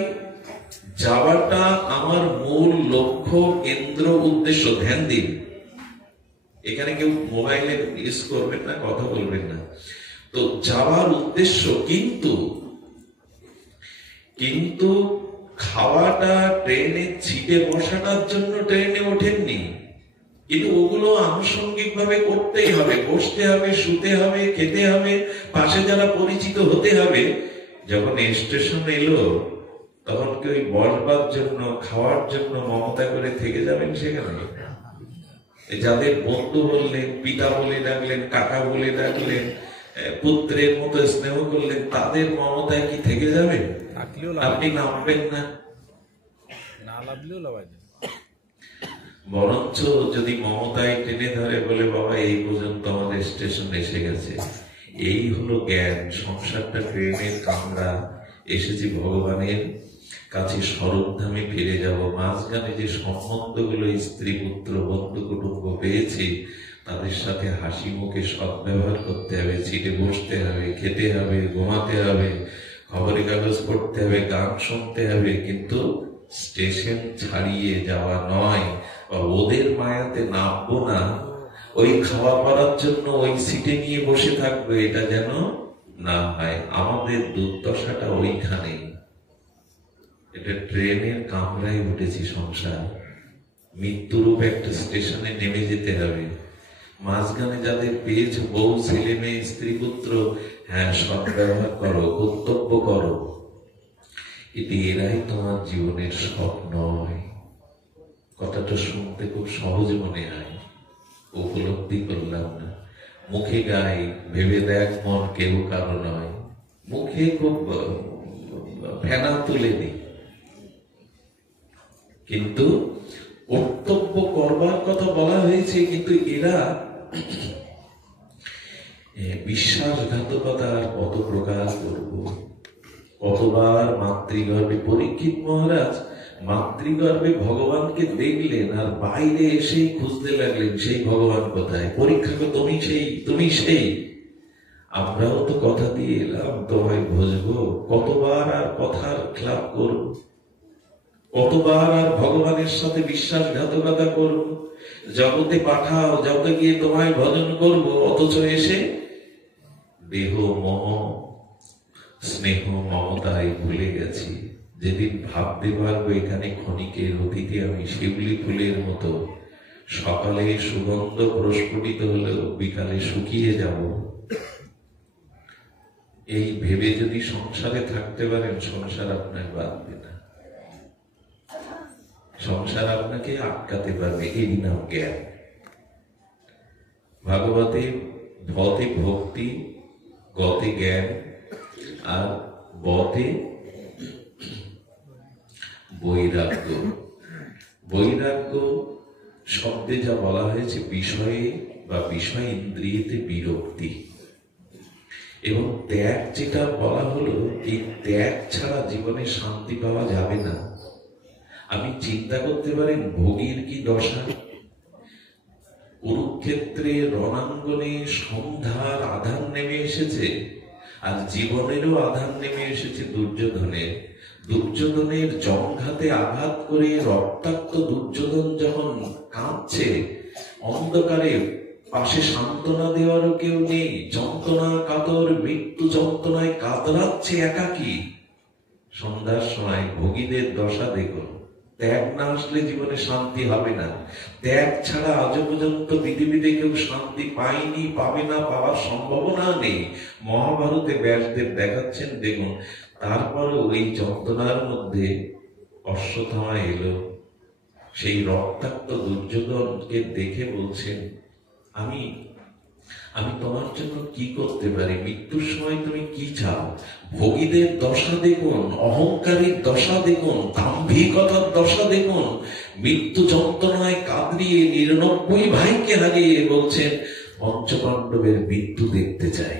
যাওয়াটা আমার মূল লক্ষ্য, কেন্দ্র, উদ্দেশ্য। ধ্যান দিন, এখানে কেউ মোবাইলে ইউজ করবেন না, কথা বলবেন না। তো যাওয়ার উদ্দেশ্য, কিন্তু খাওয়াটা, ট্রেনে সিটে বসাটার জন্য ট্রেনে ওঠেননি, কিন্তু ওগুলো আনুষঙ্গিক ভাবে করতেই হবে। বসতে হবে, শুতে হবে, খেতে হবে, পাশে যারা পরিচিত হতে হবে। যখন স্টেশন এলো তখন কি ওই বসবার জন্য, খাওয়ার জন্য মমতা করে থেকে যাবেন সেখানে? যাদের বন্ধু বললেন, পিতা বলে ডাকলেন, কাকা বলে ডাকলেন, পুত্রের মতো স্নেহ করলেন, তাদের মমতায় কি থেকে যাবেন? আপনি নামবেন না। বরঞ্চ যদি মমতায় টেনে ধরে, বলে বাবা এই পর্যন্ত আমাদের স্টেশন এসে গেছে, এই হলো জ্ঞান। সংসারটা ট্রেনের কামরা, এসেছি ভগবানের কাছে স্বরূপধামে ফিরে যাব। মাঝখানে যে সম্বন্ধগুলো স্ত্রী পুত্র বন্ধু কুটুম্ব পেয়েছি, তাদের সাথে হাসি মুখে সদ্ব্যবহার করতে হবে, সিটে বসতে হবে, খেতে হবে, ঘুমাতে হবে, খবরের কাগজ পড়তে হবে, গান শুনতে হবে, কিন্তু স্টেশন ছাড়িয়ে যাওয়া নয়, বা ওদের মায়াতে নামবো না, ওই খাওয়া পড়ার জন্য ওই সিটে নিয়ে বসে থাকবে, এটা যেন না হয়। আমাদের দুর্দশাটা ওইখানে। এটা ট্রেনের কামরায় উঠেছি সংসার, মৃত্যুরূপ একটা স্টেশনে নেমে যেতে হবে। মাঝখানে যাদের পেয়েছ বউ ছেলে মেয়ে স্ত্রী পুত্র, হ্যাঁ সদ্ব্যবহার করো, কর্তব্য করো, এরাই তোমার জীবনের সব নয়। কথাটা শুনতে খুব সহজ মনে হয়, উপলব্ধি করলাম না। মুখে গাই ভেবে দেখ মন কেউ কারো নয়, মুখে খুব ফেনা তুলে দিই, কিন্তু কর্তব্য করবার কথা বলা হয়েছে। কিন্তু এরা বিশ্বাসঘাতকতা আর কত প্রকার করব, কতবার মাতৃগর্ভে পরীক্ষিত মহারাজ মাতৃগর্ভে ভগবানকে দেখলেন আর বাইরে এসেই খুঁজতে লাগলেন সেই ভগবান কোথায়। পরীক্ষাকে তুমি সেই। আমরাও তো কথা দিয়ে এলাম তোমায় বুঝবো, কতবার আর কথার খেলাপ করব, কতবার আর ভগবানের সাথে বিশ্বাসঘাতকতা করব। জগতে পাঠাও, জগতে গিয়ে তোমায় ভজন করব, অথচ এসে দেহ মোহ স্নেহ মমতায় ভুলে গেছি। যেদিন ভাবতে পারবো এখানে ক্ষণিকের অতীতে আমি শিউলি ফুলের মতো সকালে সুগন্ধ প্রস্ফুটিত হলেও বিকালে শুকিয়ে যাব, এই ভেবে যদি সংসারে থাকতে পারেন, সংসার আপনাকে বাঁধবে না, সংসার আপনাকে আটকাতে পারবে। এই নাম জ্ঞান। ভাগবতে ভতে ভক্তি, গতে জ্ঞান, আর বতে বৈরাগ্য। বৈরাগ্য শব্দে যা বলা হয়েছে বিষয়ে বা বিষয় ইন্দ্রিয়েতে বিরক্তি, এবং ত্যাগ যেটা বলা হলো, এই ত্যাগ ছাড়া জীবনে শান্তি পাওয়া যাবে না। আপনি চিন্তা করতে পারেন ভোগীর কি দশা। কুরুক্ষেত্রে রণাঙ্গনে সন্ধ্যার আধার নেমে এসেছে, আর জীবনেরও আধার নেমে এসেছে দুর্যোধনের। দুর্যোধনের জংঘাতে আঘাত করে রক্তাক্ত দুর্যোধন যখন কাঁদছে, অন্ধকারে পাশে সান্ত্বনা দেওয়ারও কেউ নেই, যন্ত্রণা কাতর মৃত্যু যন্ত্রণায় কাতরাচ্ছে একাকী। সন্ধ্যার সময় ভোগীদের দশা দেখুন। ত্যাগ না আসলে জীবনে শান্তি হবে না। ত্যাগ ছাড়া আজ পর্যন্ত পৃথিবীতে কেউ শান্তি পায়নি, পাবে না, পাওয়ার সম্ভাবনা নেই। মহাভারতে ব্যাসদেব দেখাচ্ছেন, দেখুন। তারপরও ওই যন্ত্রণার মধ্যে অশ্বত্থামা এলো, সেই রক্তাক্ত দুর্যোধনকে দেখে বলছেন, আমি তোমার জন্য কি করতে পারি, মৃত্যুর সময় তুমি কি চাও? ভোগীদের দশা দেখুন, অহংকারীর দশা দেখুন, দাম্ভিকতার দশা দেখুন। মৃত্যু যন্ত্রণায় কাঁদরিয়ে 99 ভাইকে হারিয়ে বলছেন পঞ্চপাণ্ডবের মৃত্যু দেখতে চাই।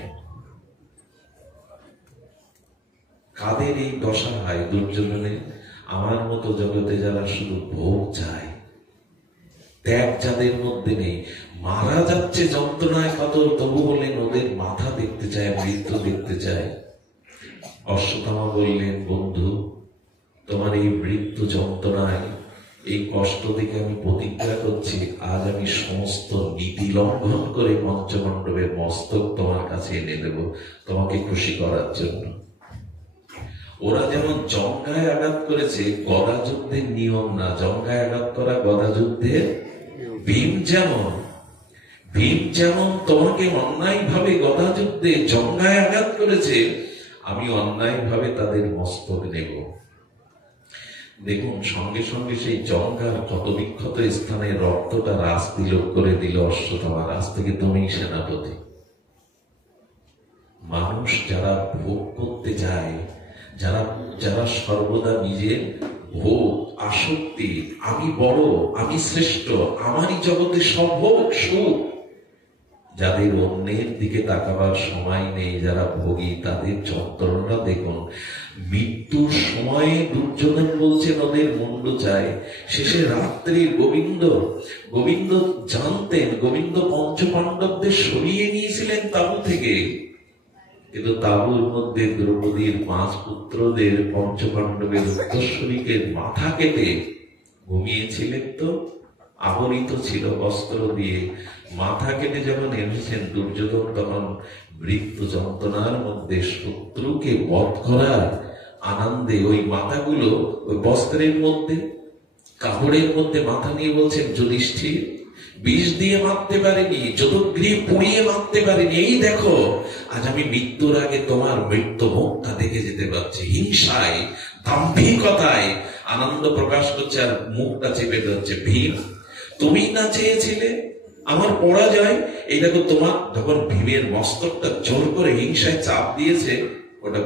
কাদের এই দশা হয়? দুর্যোধনের। আমার মতো জগতে যারা শুধু ভোগ চায়, ত্যাগ যাদের মধ্যে নেই, মারা যাচ্ছে যন্ত্রণায় কাতর, তবু বলেন ওদের মাথা দেখতে চায়, মৃত্যু দেখতে চায়। অশ্বত্থামা বললেন, বন্ধু, তোমার এই মৃত্যু যন্ত্রণায়, এই কষ্ট দেখে আমি প্রতিজ্ঞা করছি, আজ আমি সমস্ত নীতি লঙ্ঘন করে পঞ্চপাণ্ডবের মস্তক তোমার কাছে এনে দেব, তোমাকে খুশি করার জন্য। ওরা যেমন জঙ্গায় আঘাত করেছে, গদা যুদ্ধের নিয়ম না, জঙ্গায় আঘাত করা গদা যুদ্ধের। ভীম যেমন তোমাকে অন্যায় ভাবে গদা যুদ্ধে জঙ্গায় আঘাত করেছে, আমি অন্যায় ভাবে তাদের মস্তক নেব। দেখুন, সঙ্গে সঙ্গে সেই জঙ্গার ক্ষত বিক্ষত স্থানে রক্তটা রাস তিলক করে দিল অশ্বত্থামা। রাস থেকে তুমি সেনাপতি। মানুষ যারা ভোগ করতে যায়, যারা সর্বদা নিজের ভোগ আসক্তি, আমি বড়, আমি শ্রেষ্ঠ, আমারই জগতে সব ভোগ সুখ, যাদের অন্যের দিকে তাকাবার সময় নেই, যারা ভোগী, তাদের যন্ত্রণা দেখুন। মৃত্যুর সময়ে দুর্যোধন বলছেন ওদের মুন্ডু চায়। শেষে রাত্রি গোবিন্দ জানতেন, গোবিন্দ পঞ্চপাণ্ডবদের সরিয়ে নিয়েছিলেন তাবু থেকে, কিন্তু তাবুর মধ্যে দ্রৌপদীর 5 পুত্রদের, পঞ্চপাণ্ডবের উত্তরসূরিকে মাথা কেটে ঘুমিয়েছিলেন, তো আবরিত ছিল বস্ত্র দিয়ে। মাথা কেটে যখন এনেছেন দুর্যোধন, তখন মৃত্যু যন্ত্রণার মধ্যে শত্রুকে বধ করার আনন্দে ওই মাথাগুলো ওই বস্ত্রের মধ্যে, কাপড়ের মধ্যে মাথা নিয়ে বলছেন, যুধিষ্ঠির, বিষ দিয়ে মারতে পারিনি, যদুগ্রীব পুড়িয়ে মারতে পারিনি, এই দেখো আজ আমি মৃত্যুর আগে তোমার মৃত্যু মুখটা দেখে যেতে পারছি। হিংসায়, দাম্ভিকতায় আনন্দ প্রকাশ করছে আর মুখটা চেপে ধরছে। ভীম, তুমি না চেয়েছিলে আমার পরাজয়? এই দেখো তোমার, যখন ভীমের মস্তকটা জোর করে হিংসায় চাপ দিয়েছে, ওটা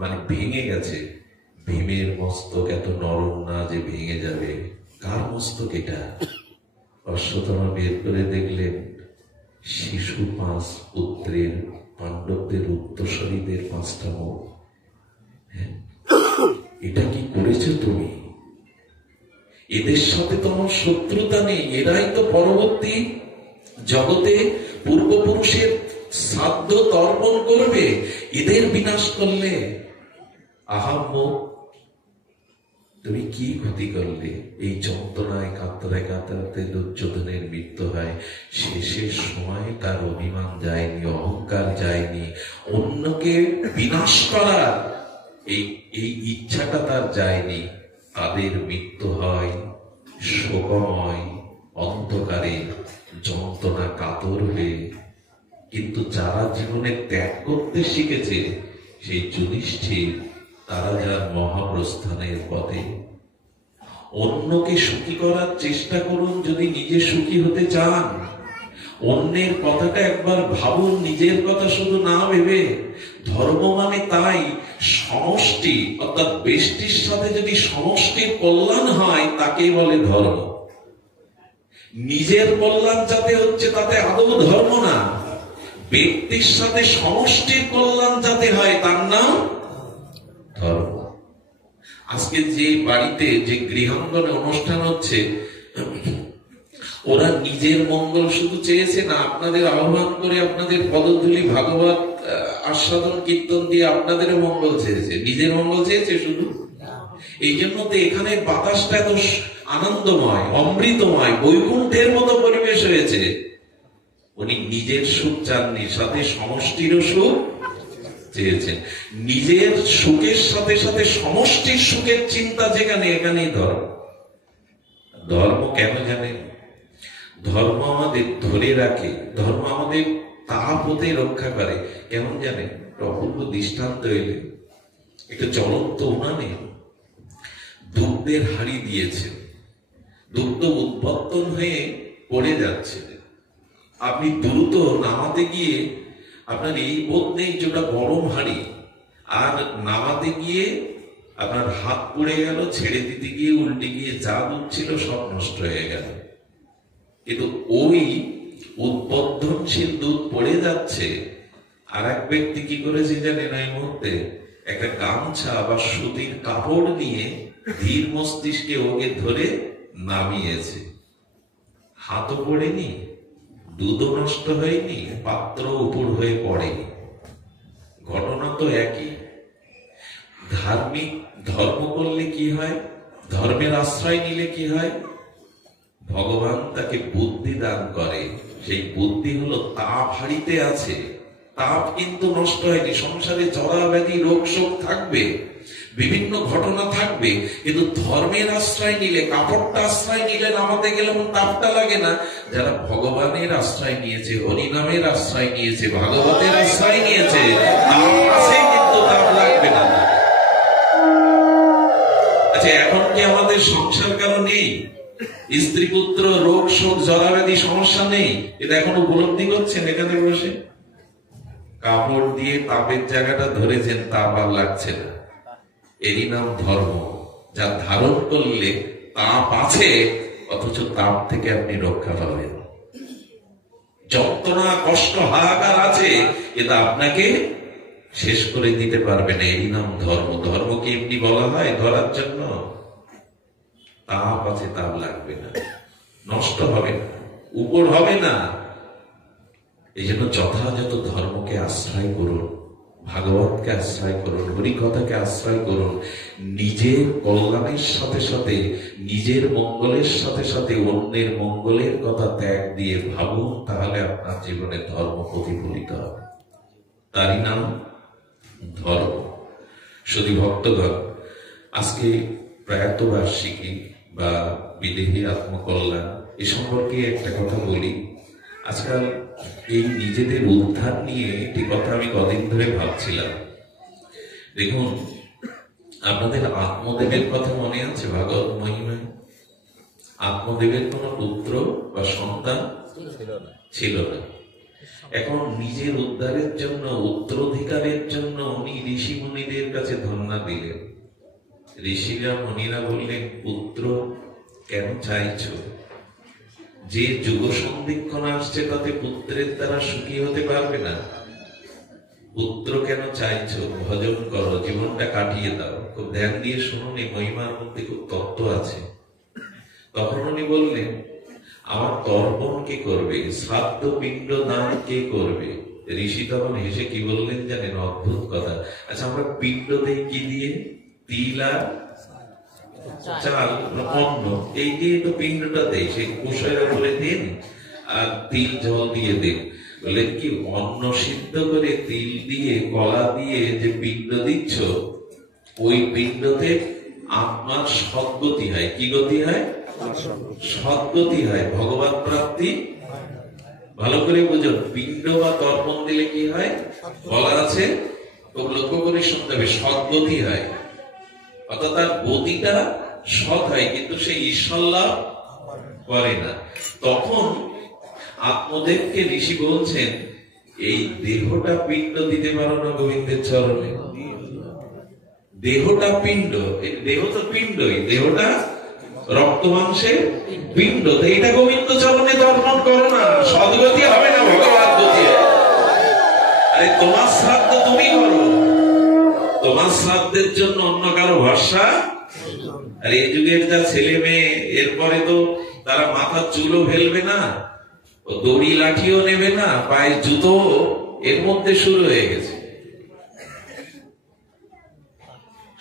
মানে ভেঙে গেছে। ভীমের মস্তক এত নরম না যে ভেঙে যাবে। কার মস্তক এটা? অশ্বত্থামা বের করে দেখলেন শিশু 5 পুত্রের, পাণ্ডবদের উত্তরসূরিদের 5টা মুখ। এটা কি করেছো তুমি? এদের সাথে তোমার শত্রুতা নেই, এরাই তো পরবর্তী জগতে পূর্বপুরুষের শ্রাদ্ধ তর্পণ করবে, এদের বিনাশ করলে আহাম্মক, তুমি কি ক্ষতি করলে? এই যন্ত্রণায় কাতরায় কাতরাতে দুর্যোধনের মৃত্যু হয়। শেষের সময় তার অভিমান যায়নি, অহংকার যায়নি, অন্যকে বিনাশ করার এই ইচ্ছাটা তার যায়নি। তাদের মৃত্যু হয় শোকময়, অন্ধকারে, যন্ত্রণা কাতর হয়ে। কিন্তু যারা জীবনে ত্যাগ করতে শিখেছে, সেই যুধিষ্ঠির, তারা যার মহাপ্রস্থানের পথে। অন্যকে সুখী করার চেষ্টা করুন যদি নিজে সুখী হতে চান। অন্যের কথাটা একবার ভাবুন, নিজের কথা শুধু না ভেবে। ধর্ম মানে তাই সমষ্টি, অর্থাৎ ব্যষ্টির সাথে যদি সমষ্টির কল্যাণ হয় তাকেই বলে ধর্ম। নিজের কল্যাণ যাতে হচ্ছে তাতে আদৌ ধর্ম না। ব্যক্তির সাথে সমষ্টির কল্যাণ যাতে হয় তার নাম ধর্ম। আজকে যে বাড়িতে, যে গৃহাঙ্গনে অনুষ্ঠান হচ্ছে, ওরা নিজের মঙ্গল শুধু চেয়েছে না, আপনাদের আহ্বান করে আপনাদের পদধূলি ভাগবত আস্বাদন কীর্তন দিয়ে আপনাদেরও মঙ্গল চেয়েছে। নিজের মঙ্গল চেয়েছে শুধু? এই জন্য তো এখানে বাতাসটা এত আনন্দময়, অমৃতময়, বৈকুণ্ঠের মতো পরিবেশ হয়েছে। উনি নিজের সুখ চাননি, সাথে সমষ্টিরও সুখ চেয়েছেন। নিজের সুখের সাথে সাথে সমষ্টির সুখের চিন্তা যেখানে, এখানেই ধর্ম। ধর্ম কেন জানেন? ধর্ম আমাদের ধরে রাখে, ধর্ম আমাদের তাপ হতে রক্ষা করে। কেমন জানেন? অপূর্ব দৃষ্টান্ত এলে, একটা জ্বলন্ত উনানে দুগ্ধের হাড়ি দিয়েছে, দুগ্ধ উৎপত্তন হয়ে পড়ে যাচ্ছে। আপনি দ্রুত নামাতে গিয়ে আপনার এই বোধ নেই যে ওটা গরম হাড়ি, আর নামাতে গিয়ে আপনার হাত পড়ে গেল, ছেড়ে দিতে গিয়ে উল্টে গিয়ে যা দুধ ছিল সব নষ্ট হয়ে গেল। কিন্তু ওই উদ্বোধনশীল দুধ পড়ে যাচ্ছে। আর এক ব্যক্তি কি করেছে জানেন? এই মুহূর্তে একটা গামছা বা সুতির কাপড় নিয়ে ধীর মস্তিষ্কে ওকে ধরে নামিয়েছে। হাতও পড়েনি, দুধও নষ্ট হয়নি, পাত্র উপর হয়ে পড়েনি। ঘটনা তো একই। ধার্মিক ধর্ম করলে কি হয়? ধর্মের আশ্রয় নিলে কি হয়? ভগবান তাকে বুদ্ধি দান করে। সেই বুদ্ধি হলো তাপ হারিতে আছে, তাপ কিন্তু নষ্ট হয়নি। সংসারে জরা ব্যাধি, রোগ শোক থাকবে, বিভিন্ন ঘটনা থাকবে, কিন্তু ধর্মের আশ্রয় নিলে, কাপড়টা আশ্রয় নিলে নামাতে গেলে তাপটা লাগে না। যারা ভগবানের আশ্রয় নিয়েছে, হরিনামের আশ্রয় নিয়েছে, ভাগবতের আশ্রয় নিয়েছে, কিন্তু তাপ লাগবে না। আচ্ছা, এখন কি আমাদের সংসার কারো নেই? স্ত্রী পুত্র, রোগ শোক, জরাব্যাধি, সমস্যা নেই? এটা এখন উপলব্ধি করছেন এখানে বসে? কাপড় দিয়ে তাপের জায়গাটা ধরেছেন, তাপ আর লাগছে না। এরই নাম ধর্ম, যা ধারণ করলে তাপ আছে, অথচ তাপ থেকে আপনি রক্ষা পাবেন। যন্ত্রণা, কষ্ট, হাহাকার আছে, এটা আপনাকে শেষ করে দিতে পারবে না। এই নাম ধর্ম। ধর্মকে এমনি বলা হয় ধরার জন্য? তাপ আছে, তাপ লাগবে না, নষ্ট হবে না, উপর হবে না। এই জন্য যথাযথ ধর্মকে আশ্রয় করুন, ভাগবতকে আশ্রয় করুন, হরিকথাকে আশ্রয় করুন। নিজের কল্যাণের সাথে সাথে, নিজের মঙ্গলের সাথে সাথে অন্যের মঙ্গলের কথা ত্যাগ দিয়ে ভাবুন, তাহলে আপনার জীবনে ধর্ম প্রতিফলিত হবে। তারই নাম ধর্ম। শুধু ভক্তগণ, আজকে প্রয়াত বার্ষিকী বা বিদেহী আত্মকল্যাণ এ সম্পর্কে একটা কথা বলি। আজকাল এই নিজেদের উদ্ধার নিয়ে একটি কথা আমি কদিন ধরে ভাবছিলাম। দেখুন, আপনাদের আত্মদেবের কথা মনে আছে ভাগবত মহিমায়? আত্মদেবের কোন পুত্র বা সন্তান ছিল না। এখন নিজের উদ্ধারের জন্য, উত্তরাধিকারের জন্য উনি ঋষি মুনিদের কাছে ধর্ণা দিলেন। ঋষিরা মুনিরা বললেন, পুত্র কেন চাইছো? যে যুগ সন্ধিক্ষণ আসছে তাতে পুত্রের দ্বারা সুখী হতে পারবে না। পুত্র কেন চাইছো? ভজন করো, জীবনটা কাটিয়ে দাও। খুব ধ্যান দিয়ে শুনুন, এই মহিমার মধ্যে খুব তত্ত্ব আছে। তখন উনি বললেন, আমার তর্পণ কে করবে? শ্রাদ্ধ পিণ্ড দান কে করবে? ঋষি তখন হেসে কি বললেন জানেন? অদ্ভুত কথা। আচ্ছা, আমরা পিণ্ড দেই কি দিয়ে? তিল আর চাল, অন্ন, এই দিয়ে তো পিণ্ডটা দেয়। সেই কুশের উপরে দিন আর তিল জল দিয়ে দিন। বললেন কি, অন্ন সিদ্ধ করে তিল দিয়ে, কলা দিয়ে যে পিণ্ড দিচ্ছ, ওই পিণ্ডতে আত্মার সদ্গতি হয়। কি গতি হয়? সদ্গতি হয়, ভগবত প্রাপ্তি। ভালো করে বুঝুন, পিণ্ড বা তর্পণ দিলে কি হয় বলা আছে, খুব লক্ষ্য করে শুনতে হবে। সদ্গতি হয়, অর্থাৎ তার গতিটা সৎ হয়, কিন্তু সে ঈশ্বর লাভ করে না। তখন আত্মদেবকে ঋষি বলছেন, এই দেহটা পিণ্ড দিতে পারো না গোবিন্দের চরণে? দেহটা পিণ্ড, দেহ তো পিণ্ডই, দেহটা রক্ত মাংসের পিণ্ড, এটা গোবিন্দ চরণে তর্পণ করো না, সদ্গতি হবে না, ভগবত গতি। আরে তোমার শ্রাদ্ধ তুমি করো, তোমার শ্রাদ্ধের জন্য অন্য কারো ভরসা। আর এই যুগের যা ছেলে মেয়ে, এরপরে তো তারা মাথার চুলও ফেলবে না, দড়ি লাঠিও নেবে না, পায়ে জুতো এর মধ্যে শুরু হয়ে গেছে।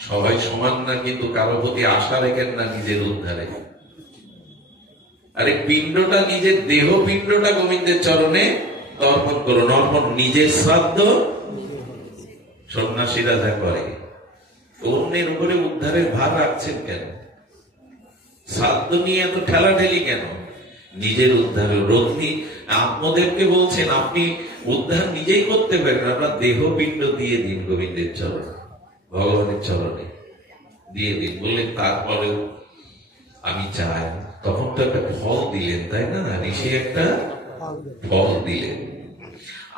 সবাই সমান না, কিন্তু কারো প্রতি আশা রেখেন না নিজের উদ্ধারে। আরে পিণ্ডটা, নিজের দেহ পিণ্ডটা গোবিন্দের চরণে তর্পণ করুন। অর্পণ, নিজের শ্রাদ্ধ সন্ন্যাসীরা যা করে, অন্যের উপরে উদ্ধারের ভার রাখছেন কেন? শ্রাদ্ধ নিয়ে এত ঠেলাঠেলি কেন? নিজের উদ্ধারের রোধনি আত্মদেবকে বলছেন, আপনি উদ্ধার নিজেই করতে পারেন, আপনার দেহ পিণ্ড দিয়ে দিন গোবিন্দের চরণে, ভগবানের চরণে দিয়ে দিন। বললেন, তারপরেও আমি চাই। তখন তো একটা ফল দিলেন, তাই না? ঋষি একটা ফল দিলেন।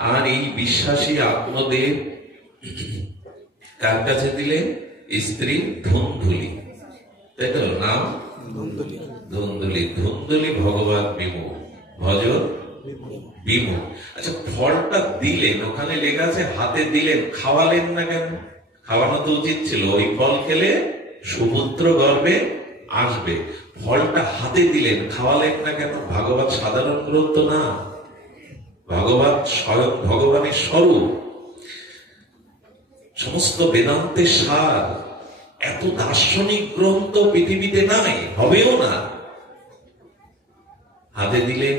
আর এই বিশ্বাসী আত্মদেব কার কাছে দিলেন? স্ত্রী ধুন্ধুলি, তাই তো নাম? ধুন্ধুলি। ধুন্ধুলি ভগবান বিমুখ, ভজন বিমুখ। আচ্ছা, ফলটা দিলেন, ওখানে লেখা আছে হাতে দিলেন, খাওয়ালেন না কেন? খাওয়ানো তো উচিত ছিল, ওই ফল খেলে সুপুত্র গর্ভে আসবে। ফলটা হাতে দিলেন, খাওয়ালেন না কেন? ভাগবত সাধারণ গ্রন্থ না, ভাগবত স্বয়ং ভগবানের স্বরূপ, সমস্ত বেদান্তের সার। এত দার্শনিক গ্রন্থ পৃথিবীতে নাই, হবেও না। হাতে দিলেন,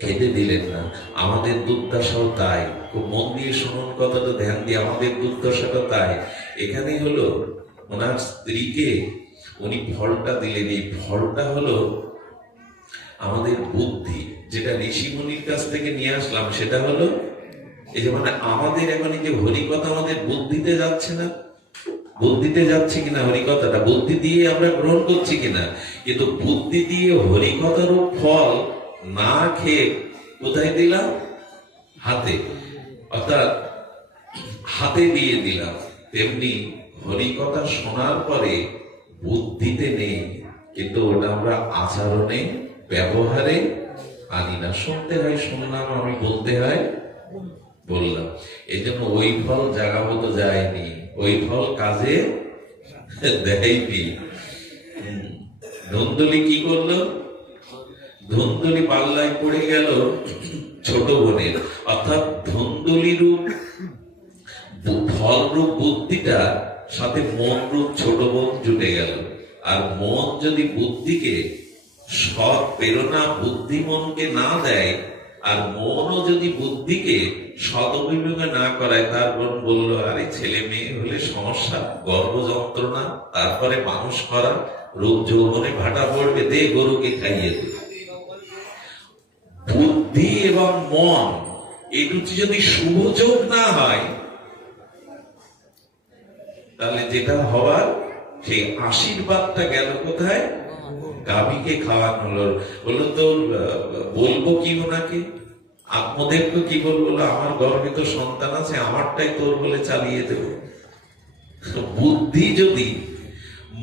খেতে দিলেন না। আমাদের দুর্দশাও তাই। খুব মন দিয়ে শুনুন কথাটা, ধ্যান দিয়ে। আমাদের দুর্দশাটা তাই। এখানে হলো ওনার স্ত্রীকে উনি ফলটা দিলেন। এই ফলটা হলো আমাদের বুদ্ধি, যেটা ঋষি মুনির কাছ থেকে নিয়ে আসলাম। সেটা হলো এই যে, মানে আমাদের এখন এই যে হরিকথা আমাদের বুদ্ধিতে যাচ্ছে না, বুদ্ধিতে যাচ্ছে কিনা হরিকথাটা, বুদ্ধি দিয়ে আমরা গ্রহণ করছি কিনা। কিন্তু বুদ্ধি দিয়ে হরিকথার ফল না খেয়ে কোথায় দিলাম? হাতে, অর্থাৎ হাতে দিয়ে দিলাম। তেমনি হরিকথা শোনার পরে বুদ্ধিতে নেই, কিন্তু ওটা আমরা আচরণে, ব্যবহারে আনি না, শুনতে হয় শুনলাম, আমি বলতে হয় বললাম। এই জন্য ওই ফল জাগা মতো যায়নি, ওই ফল কাজে দেয়নি। ধুন্দুলি কি করলো? ধুন্দুলি পাল্লায় পড়ে গেল ছোট বোনের, অর্থাৎ ধুন্দুলি রূপ ফল রূপ বুদ্ধিটা সাথে মন রূপ ছোট বোন জুটে গেল। আর মন যদি বুদ্ধিকে সৎ প্রেরণা বুদ্ধি মনকে না দেয়, আর মনও যদি বুদ্ধিকে সৎ অভিমুখে না করায়, তার বোন বললো আরে ছেলে মেয়ে হলে সমস্যা, গর্ভ যন্ত্রণা, তারপরে মানুষ করা, রূপ যৌবনে ভাটা পড়বে, দে গরুকে খাইয়ে দে। বুদ্ধি এবং মন এই দুটি যদি শুভযোগ না হয়, তাহলে যেটা হওয়ার সেই আশীর্বাদটা গেল কোথায়? গাভীকে খাওয়ানো। বললো তো বলবো কি ওনাকে, আত্মদেবকে কি বলবো? আমার গর্বে তো সন্তান আছে, আমারটাই তোর বলে চালিয়ে দেব। বুদ্ধি যদি,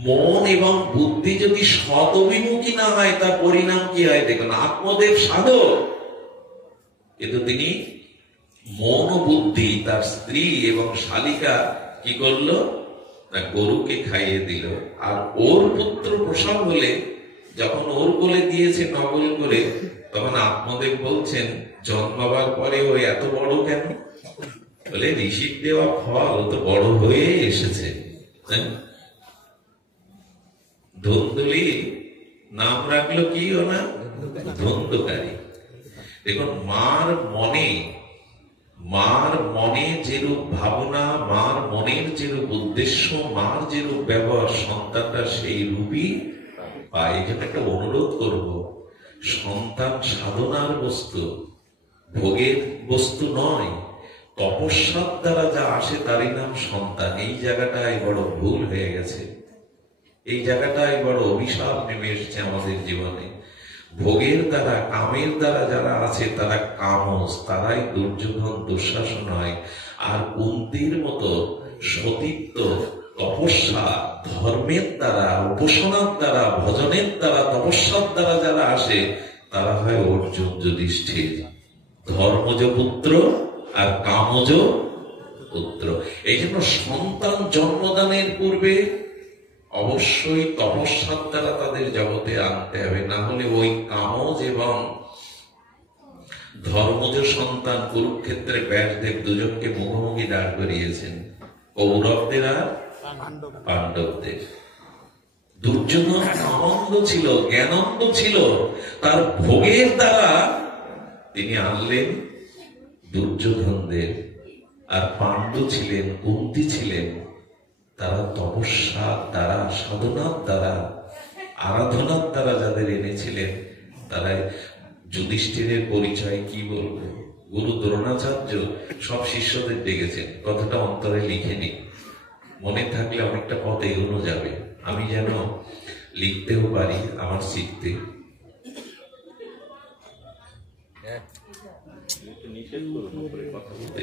মন এবং বুদ্ধি যদি সৎ অভিমুখী না হয়, তার পরিণাম কি হয় দেখুন। আত্মদেব সাধক, কিন্তু তিনি মন ও বুদ্ধি, তার স্ত্রী এবং শালিকা কি করলো না, গরুকে খাইয়ে দিল। আর ওর পুত্র প্রসব হলে, যখন ওর কোলে দিয়েছে নকল করে, তখন আত্মদেব বলছেন জন্মাবার পরে ও এত বড় কেন? বলে ঋষির দেওয়া ফল, ও তো বড় হয়ে এসেছে। ধুন্দুলি নাম রাখলো কি ওনা? ধুন্দুকারী। দেখুন, মার মনে যেরূপ ভাবনা, মার মনের যেরূপ উদ্দেশ্য, মার যেরূপ ব্যবহার, সন্তানটা সেই রূপই পায়। এই জন্য একটা অনুরোধ করব, সন্তান সাধনার বস্তু, ভোগের বস্তু নয়। তপস্যার দ্বারা যা আসে তারই নাম সন্তান। এই জায়গাটায় বড় ভুল হয়ে গেছে, এই জায়গাটায় বড় অভিশাপ নেমে এসেছে আমাদের জীবনে। ভোগের দ্বারা, কামের দ্বারা যারা আছে তারা কামস, তারাই দুর্যোধন, দুঃশাসন হয়। আর কুন্তির মতো সতীত্ব, তপস্যা, ধর্মের দ্বারা, উপাসনার দ্বারা, ভজনের দ্বারা, তপস্যার দ্বারা যারা আসে, তারা হয় অর্জুন, যুধিষ্ঠির। ধর্মজ পুত্র আর কামজ পুত্র। এই জন্য সন্তান জন্মদানের পূর্বে অবশ্যই তপস্যার দ্বারা তাদের জগতে আনতে হবে, না হলে ওই কামজ এবং ধর্মজ সন্তান কুরুক্ষেত্রে ব্যাসদেব দুজনকে মুখোমুখি দাঁড় করিয়েছেন, কৌরবদের আর পাণ্ডবদের। দুর্যোধন আনন্দ ছিল, জ্ঞানন্দ ছিল, তার ভোগের দ্বারা তিনি আনলেন দুর্যোধনদের। আর পাণ্ডু ছিলেন, কুন্তি ছিলেন, তারা তপস্যার দ্বারা, সাধনার দ্বারা, আরাধনার দ্বারা যাদের এনেছিলেন, তারাই। যুধিষ্ঠিরের পরিচয় কি বলবো? গুরু দ্রোণাচার্য সব শিষ্যদের ডেকেছেন, কথাটা অন্তরে লিখে নি, মনে থাকলে অনেকটা পথ এগোনো যাবে। আমি যেন লিখতেও পারি আমার শিখতে।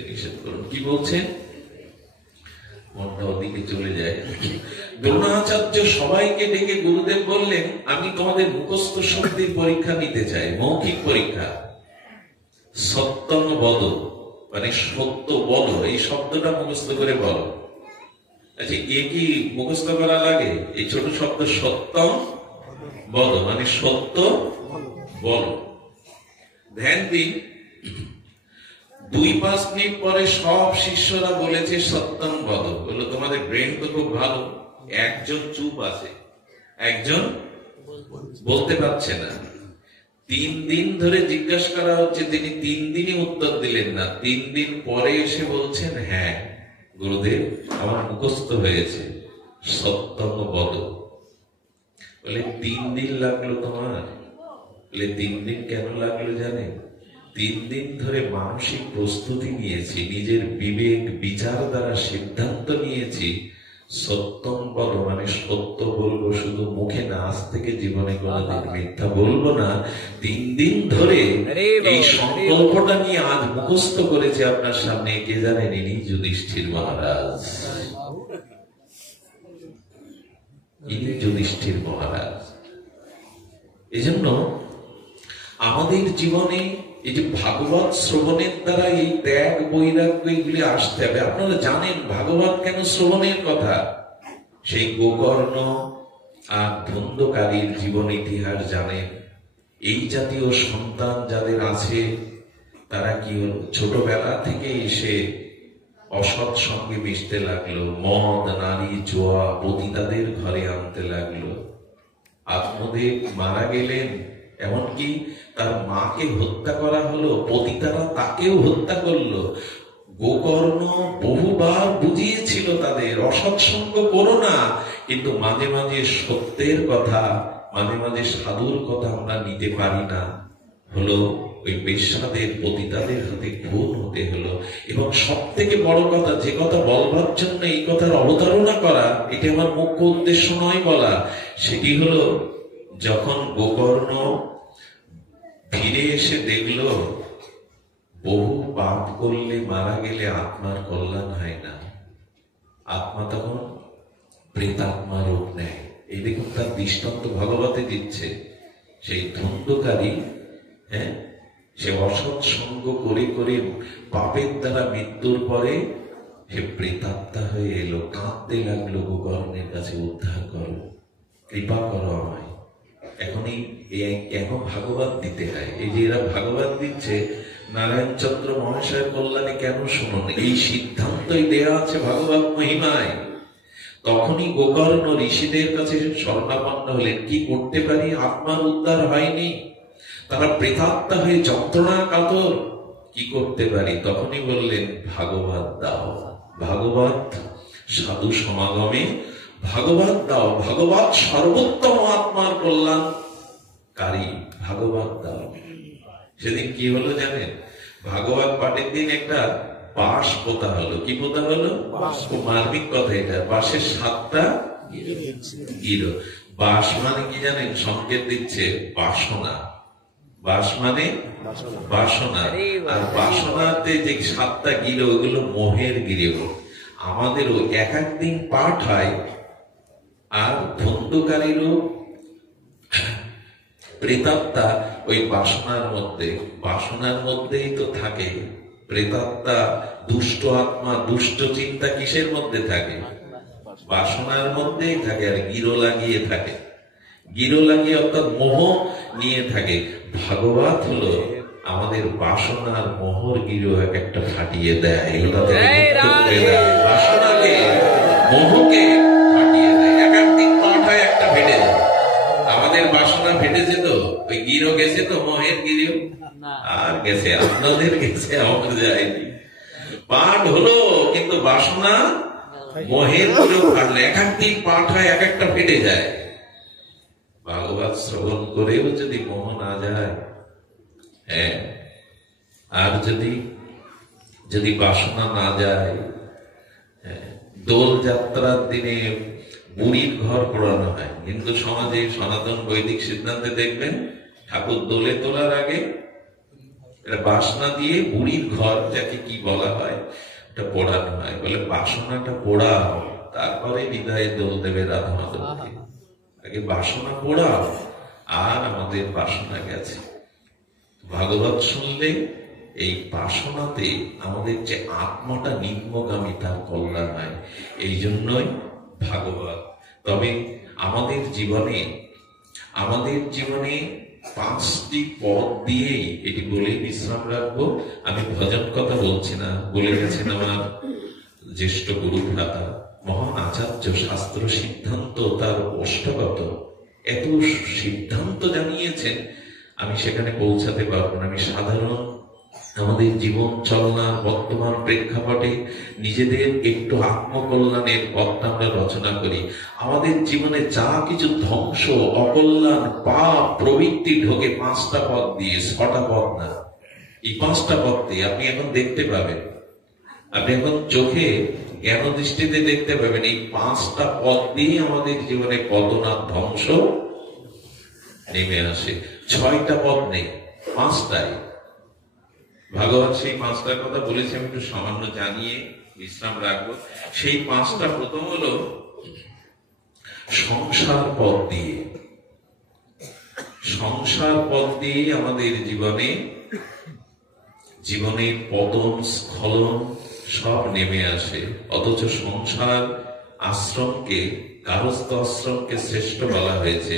নিষেধ করুন, কি বলছেন? মনটা ওদিকে চলে যায়। দ্রোণাচার্য সবাইকে ডেকে গুরুদেব বললেন, আমি তোমাদের মুখস্থ শক্তির পরীক্ষা নিতে চাই, মৌখিক পরীক্ষা। সত্যম বদ, মানে সত্য বল, এই শব্দটা মুখস্থ করে বলো। আচ্ছা, এ কি মুখস্থ করা লাগে? এই ছোট শব্দ সত্যম বল মানে সত্য বল। ধ্যান দিন, 2-5 মিনিট পরে সব শিষ্যরা বলেছে সত্যম বদ। বললো তোমাদের ব্রেন তো খুব ভালো, একজন চুপ আছে, একজন বলতে পারছে না। 3 দিন ধরে জিজ্ঞাসা করা হচ্ছে, তিনি 3 দিনই উত্তর দিলেন না। 3 দিন পরে এসে বলছেন, হ্যাঁ গুরুদেব আমার মুখস্থ হয়েছে সত্যম বদ। বলে 3 দিন লাগলো তোমার? বলে 3 দিন কেন লাগলো জানে? 3 দিন ধরে মানসিক প্রস্তুতি নিয়েছি, নিজের বিবেক বিচার দ্বারা সিদ্ধান্ত নিয়েছি সত্যম বল মানে সত্য বলবো, শুধু মুখে না, আজ থেকে জীবনে কোনোদিন মিথ্যা বলবো না। 3 দিন ধরে এই সংকল্পটা নিয়ে আজ মুখস্থ করেছে আপনার সামনে। কে জানেন? ইনি যুধিষ্ঠির মহারাজ। ইনি যুধিষ্ঠির মহারাজ। এই জন্য আমাদের আমাদের জীবনে এই যে ভাগবত শ্রবণের দ্বারা এই ত্যাগ বৈরাগ্য এগুলি আসতে হবে। আপনারা জানেন ভাগবত কেন শ্রবণের কথা? সেই গোকর্ণ আর ধন্দকারীর জীবন ইতিহাস জানেন। এই জাতীয় সন্তান যাদের আছে তারা কি হল, ছোটবেলা থেকে এসে অসৎ সঙ্গে মিশতে লাগলো, মদ নারী জুয়া পতিতাদের ঘরে আনতে লাগলো। আত্মদেব মারা গেলেন, এমনকি তার মাকে হত্যা করা হলো, পতিতারা তাকেও হত্যা করলো। গোকর্ণ বহুবার বুঝিয়েছিল তাদের অসৎসঙ্গ করো না, কিন্তু মাঝে মাঝে সত্যের কথা, মাঝে মাঝে সাধুর কথা আমরা নিতে পারি না, হলো ওই বেশ্যাদের পতিতাদের হাতে খুন হতে হলো। এবং সব থেকে বড় কথা, যে কথা বলবার জন্য এই কথার অবতারণা করা, এটা আমার মুখ্য উদ্দেশ্য নয় বলা, সেটি হলো যখন গোকর্ণ ফিরে এসে দেখলো বহু পাপ করলে মারা গেলে আত্মার কল্যাণ হয় না, আত্মা তখন প্রেতাত্মা রূপ নেয়। এই দেখুন তার দৃষ্টান্ত ভাগবতে দিচ্ছে। সেই ধন্দকারী, সে অসৎ সঙ্গ করে করে পাপের দ্বারা মৃত্যুর পরে সে প্রেতাত্মা হয়ে এলো, কাঁদতে লাগলো গোকর্ণের কাছে, উদ্ধার করো, কৃপা করো আমায়। এখন ভাগবত দিতে হয়। এই যে এরা ভাগবত দিচ্ছে, নারায়ণ চন্দ্র মহাশয়ের কল্যাণে কেন শুনুন, এই সিদ্ধান্তই দেয়া আছে ভাগবত মহিমায়। তখনই গোকর্ণ ঋষিদের কাছে শরণাপন্ন হলেন, কি করতে পারি, আত্মার উদ্ধার হয়নি, তারা প্রেতাত্মা হয়ে যন্ত্রণা কাতর, কি করতে পারি? তখনই বললেন ভাগবত দাও, ভাগবত সাধু সমাগমে ভাগবত দাও, ভাগবত সর্বোত্তম আত্মার কল্যাণকারী, ভাগবত দাও। সেদিন কি হলো জানেন? ভাগবত পাঠের দিন একটা বাঁশ পোতা হলো। কি পোতা হলো? মার্মিক কথা এটা। বাঁশের 7টা গিরো। বাঁশ মানে কি জানেন? সংকেত দিচ্ছে বাসনা। বাঁশ মানে বাসনা, আর বাসনাতে যে 7টা গিরো, ওগুলো মোহের গিরো। আমাদেরও এক একদিন পাঠ হয়, আর ধন্দকারীরও প্রেতাত্মা ওই বাসনার মধ্যেই তো থাকে। প্রেতাত্মা, দুষ্ট আত্মা, দুষ্ট চিন্তা কিসের মধ্যে থাকে? বাসনার মধ্যেই থাকে, আর গিরো লাগিয়ে থাকে। গিরো লাগিয়ে অর্থাৎ মোহ নিয়ে থাকে। ভাগবত হলো আমাদের বাসনার মোহর গিরো এক একটা ফাটিয়ে দেয়, ওটা থেকে মুক্ত করে দেয়, বাসনাকে মোহকে ফাটিয়ে দেয়। এক একদিন পাঠ হয়, একটা ফেটে যায়। আমাদের বাসনা ফেটে যেত, ওই গিরো গেছে তো, মোহের গিরো আর গেছে, আপনাদের গেছে, আমার যায়নি। পাঠ হলো, কিন্তু বাসনা মোহের গিরো ফাটলে এক একদিন পাঠ হয়, এক একটা ফেটে যায়। ভাগবত শ্রবণ করেও যদি মোহ না যায়, আর যদি বাসনা না যায়, দোল যাত্রার দিনে বুড়ির ঘর পোড়ানো হয়। হিন্দু সমাজে সনাতন বৈদিক সিদ্ধান্তে দেখবেন, ঠাকুর দোলে তোলার আগে বাসনা দিয়ে বুড়ির ঘর, যাকে কি বলা হয়, এটা পোড়ানো হয়। বলে বাসনাটা পোড়াও, তারপরে বিদায় দোল দেবে রাধা মাধবকে। আগে বাসনা পোড়াও, আর আমাদের বাসনা গেছে। ভাগবত শুনলে এই বাসনাতে আমাদের যে আত্মাটা নিম্নগামী, তার কল্যাণ হয়। এই জন্যই ভাগবত। তবে আমাদের জীবনে 5টি পদ দিয়েই, এটি বলেই বিশ্রাম রাখবো। আমি ভজন কথা বলছি না, বলে গেছেন আমার জ্যেষ্ঠ গুরু ভ্রাতা মহান আচার্য। শাস্ত্র সিদ্ধান্ত তার অষ্টগত, এত সিদ্ধান্ত জানিয়েছেন, আমি সেখানে পৌঁছাতে পারবো না। আমি সাধারণ আমাদের জীবন চলনার বর্তমান প্রেক্ষাপটে নিজেদের একটু আত্মকল্যাণের পথটা আমরা রচনা করি। আমাদের জীবনে যা কিছু ধ্বংস, অকল্যাণ, পাপ প্রবৃত্তি ঢোকে 5টা পথ দিয়ে, 6টা পথ না। এই 5টা পথ দিয়ে আপনি এখন দেখতে পাবেন, আপনি এখন চোখে জ্ঞান দৃষ্টিতে দেখতে পাবেন। এই 5টা পথ দিয়ে আমাদের জীবনে কত না ধ্বংস নেমে আসে। 6টা পথ নেই, 5টাই। ভাগবত সেই 5টার কথা বলেছি, আমি একটু সামান্য জানিয়ে বিশ্রাম রাখবো। সেই 5টা প্রথম হলো সংসার পথ দিয়ে। সংসার পথ দিয়ে আমাদের জীবনের পতন স্খলন সব নেমে আসে। অথচ সংসার আশ্রমকে, গারস্থ আশ্রমকে শ্রেষ্ঠ বলা হয়েছে।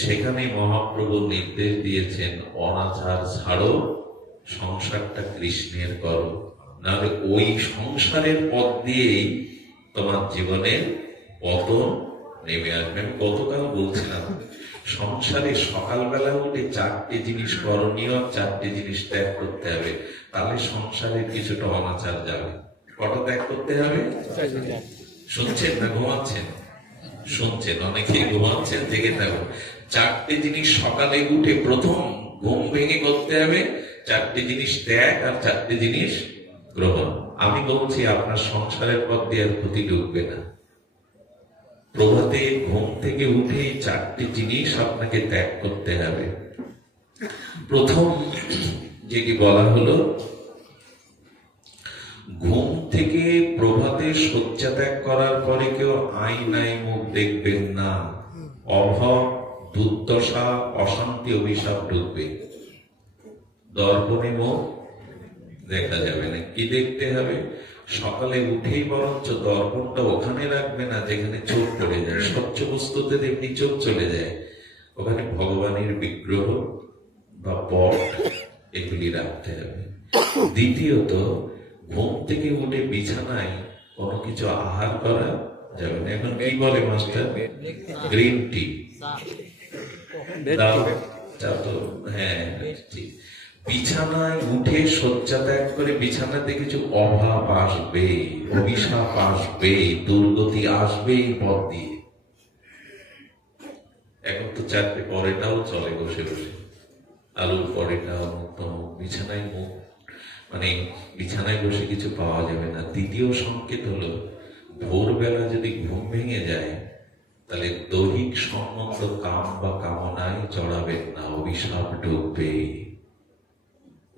সেখানে মহাপ্রভু নির্দেশ দিয়েছেন, অনাচার ছাড়ো, সংসারটা কৃষ্ণের করো, নাহলে ওই সংসারের পথ দিয়েই তোমার জীবনের পতন নেমে আসবে। আমি গতকাল বলছিলাম, সংসারে সকালবেলা উঠে 4টে জিনিস করণীয়, 4টে জিনিস ত্যাগ করতে হবে, তাহলে সংসারের কিছুটা অনাচার যাবে। কটা ত্যাগ করতে হবে? শুনছেন না ঘুমাচ্ছেন? শুনছেন, অনেকে ঘুমাচ্ছেন, জেগে থাকুন। 4টে জিনিস সকালে উঠে প্রথম ঘুম ভেঙে করতে হবে। 4টে জিনিস ত্যাগ আর 4টে জিনিস গ্রহণ। আমি বলছি আপনার সংসারের পথ দিয়ে আর ক্ষতি ঢুকবে না। প্রভাতে ঘুম থেকে উঠে 4টে জিনিস আপনাকে ত্যাগ করতে হবে। প্রথম যেটি বলা হলো, ঘুম থেকে প্রভাতে শয্যা ত্যাগ করার পরে কেউ আয়নায় মুখ দেখবেন না। অভাব, দুর্দশা, অশান্তি, অভিশাপ ঢুকবে। দর্পণে মুখ দেখা যাবে না। কি দেখতে হবে? সকালে উঠেই বরঞ্চ দর্পণটা ওখানে রাখবে না যেখানে চোখ পড়ে যায়। স্বচ্ছ বস্তুতে এমনি চোখ চলে যায়, ওখানে ভগবানের বিগ্রহ বা পট এগুলি রাখতে হবে। দ্বিতীয়ত, ঘুম থেকে উঠে বিছানায় কোনো কিছু আহার করা যাবে না। এখন কি বলে মাস্টার? গ্রিন টি, হ্যাঁ ঠিক। বিছানায় উঠে শয্যা ত্যাগ করে বিছানাতে কিছু অভাব আসবে, অভিশাপ আসবে, দুর্গতি আসবে এই পথ দিয়ে। এখন তো 4টে পরেটাও চলে বসে বসে, আলুর পরেটা, বিছানায় মুখ, মানে বিছানায় বসে কিছু পাওয়া যাবে না। দ্বিতীয় সংকেত হলো, ভোরবেলা যদি ঘুম ভেঙে যায় তাহলে দৈহিক সম্বন্ধ কাম বা কামনায় চড়াবেন না, অভিশাপ ঢুকবে।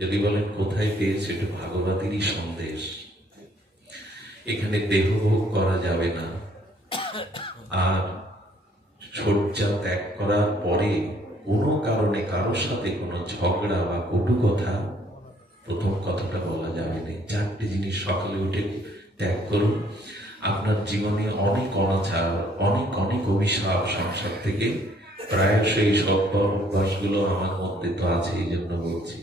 যদি বলেন কোথায় পেয়েছে, একটু ভাগবতেরই সন্দেশ। এখানে দেহভোগ করা যাবে না। আর শয্যা ত্যাগ করার পরে কোনো কারণে কারোর সাথে কোনো ঝগড়া বা কটু কথা, প্রথম কথাটা বলা যাবে না। 4টে জিনিস সকালে উঠে ত্যাগ করুন। আপনার জীবনে অনেক অনাচার, অনেক অভিশাপ সংসার থেকে প্রায়শই সদ্ভাবগুলো আমার মধ্যে তো আছে, এই জন্য বলছি।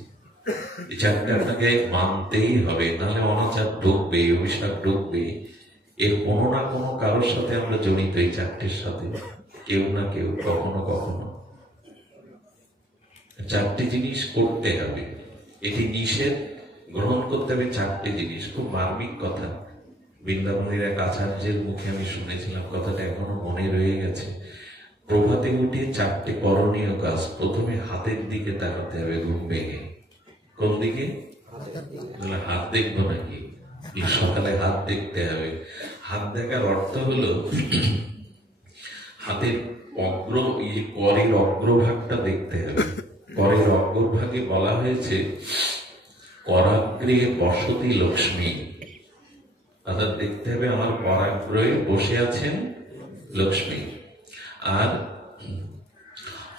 এই 4টে আপনাকে মানতেই হবে, নাহলে অনাচার ঢুকবে, অভিশাপ ঢুকবে। এর কোনো না কোনো কারোর সাথে আমরা জড়িত, এই 4টের সাথে কেউ না কেউ, কখনো কখনো। 4টে জিনিস করতে হবে, এটি নিষেধ, গ্রহণ করতে হবে 4টে জিনিস। খুব মার্মিক কথা, বৃন্দাবনের এক আচার্যের মুখে আমি শুনেছিলাম, কথাটা এখনো মনে রয়ে গেছে। প্রভাতে উঠে 4টে করণীয় কাজ। প্রথমে হাতের দিকে তাকাতে হবে ঘুম ভেঙে। কোন দিকে? হাত দেখবো নাকি? সকালে হাত দেখতে হবে। হাত দেখার অর্থ হলো হাতের করের অগ্রভাগটা দেখতে হবে। করের অগ্রভাগে বলা হয়েছে, করাগ্রে বসতি লক্ষ্মী। অর্থাৎ দেখতে হবে আমার করাগ্রহে বসে আছেন লক্ষ্মী। আর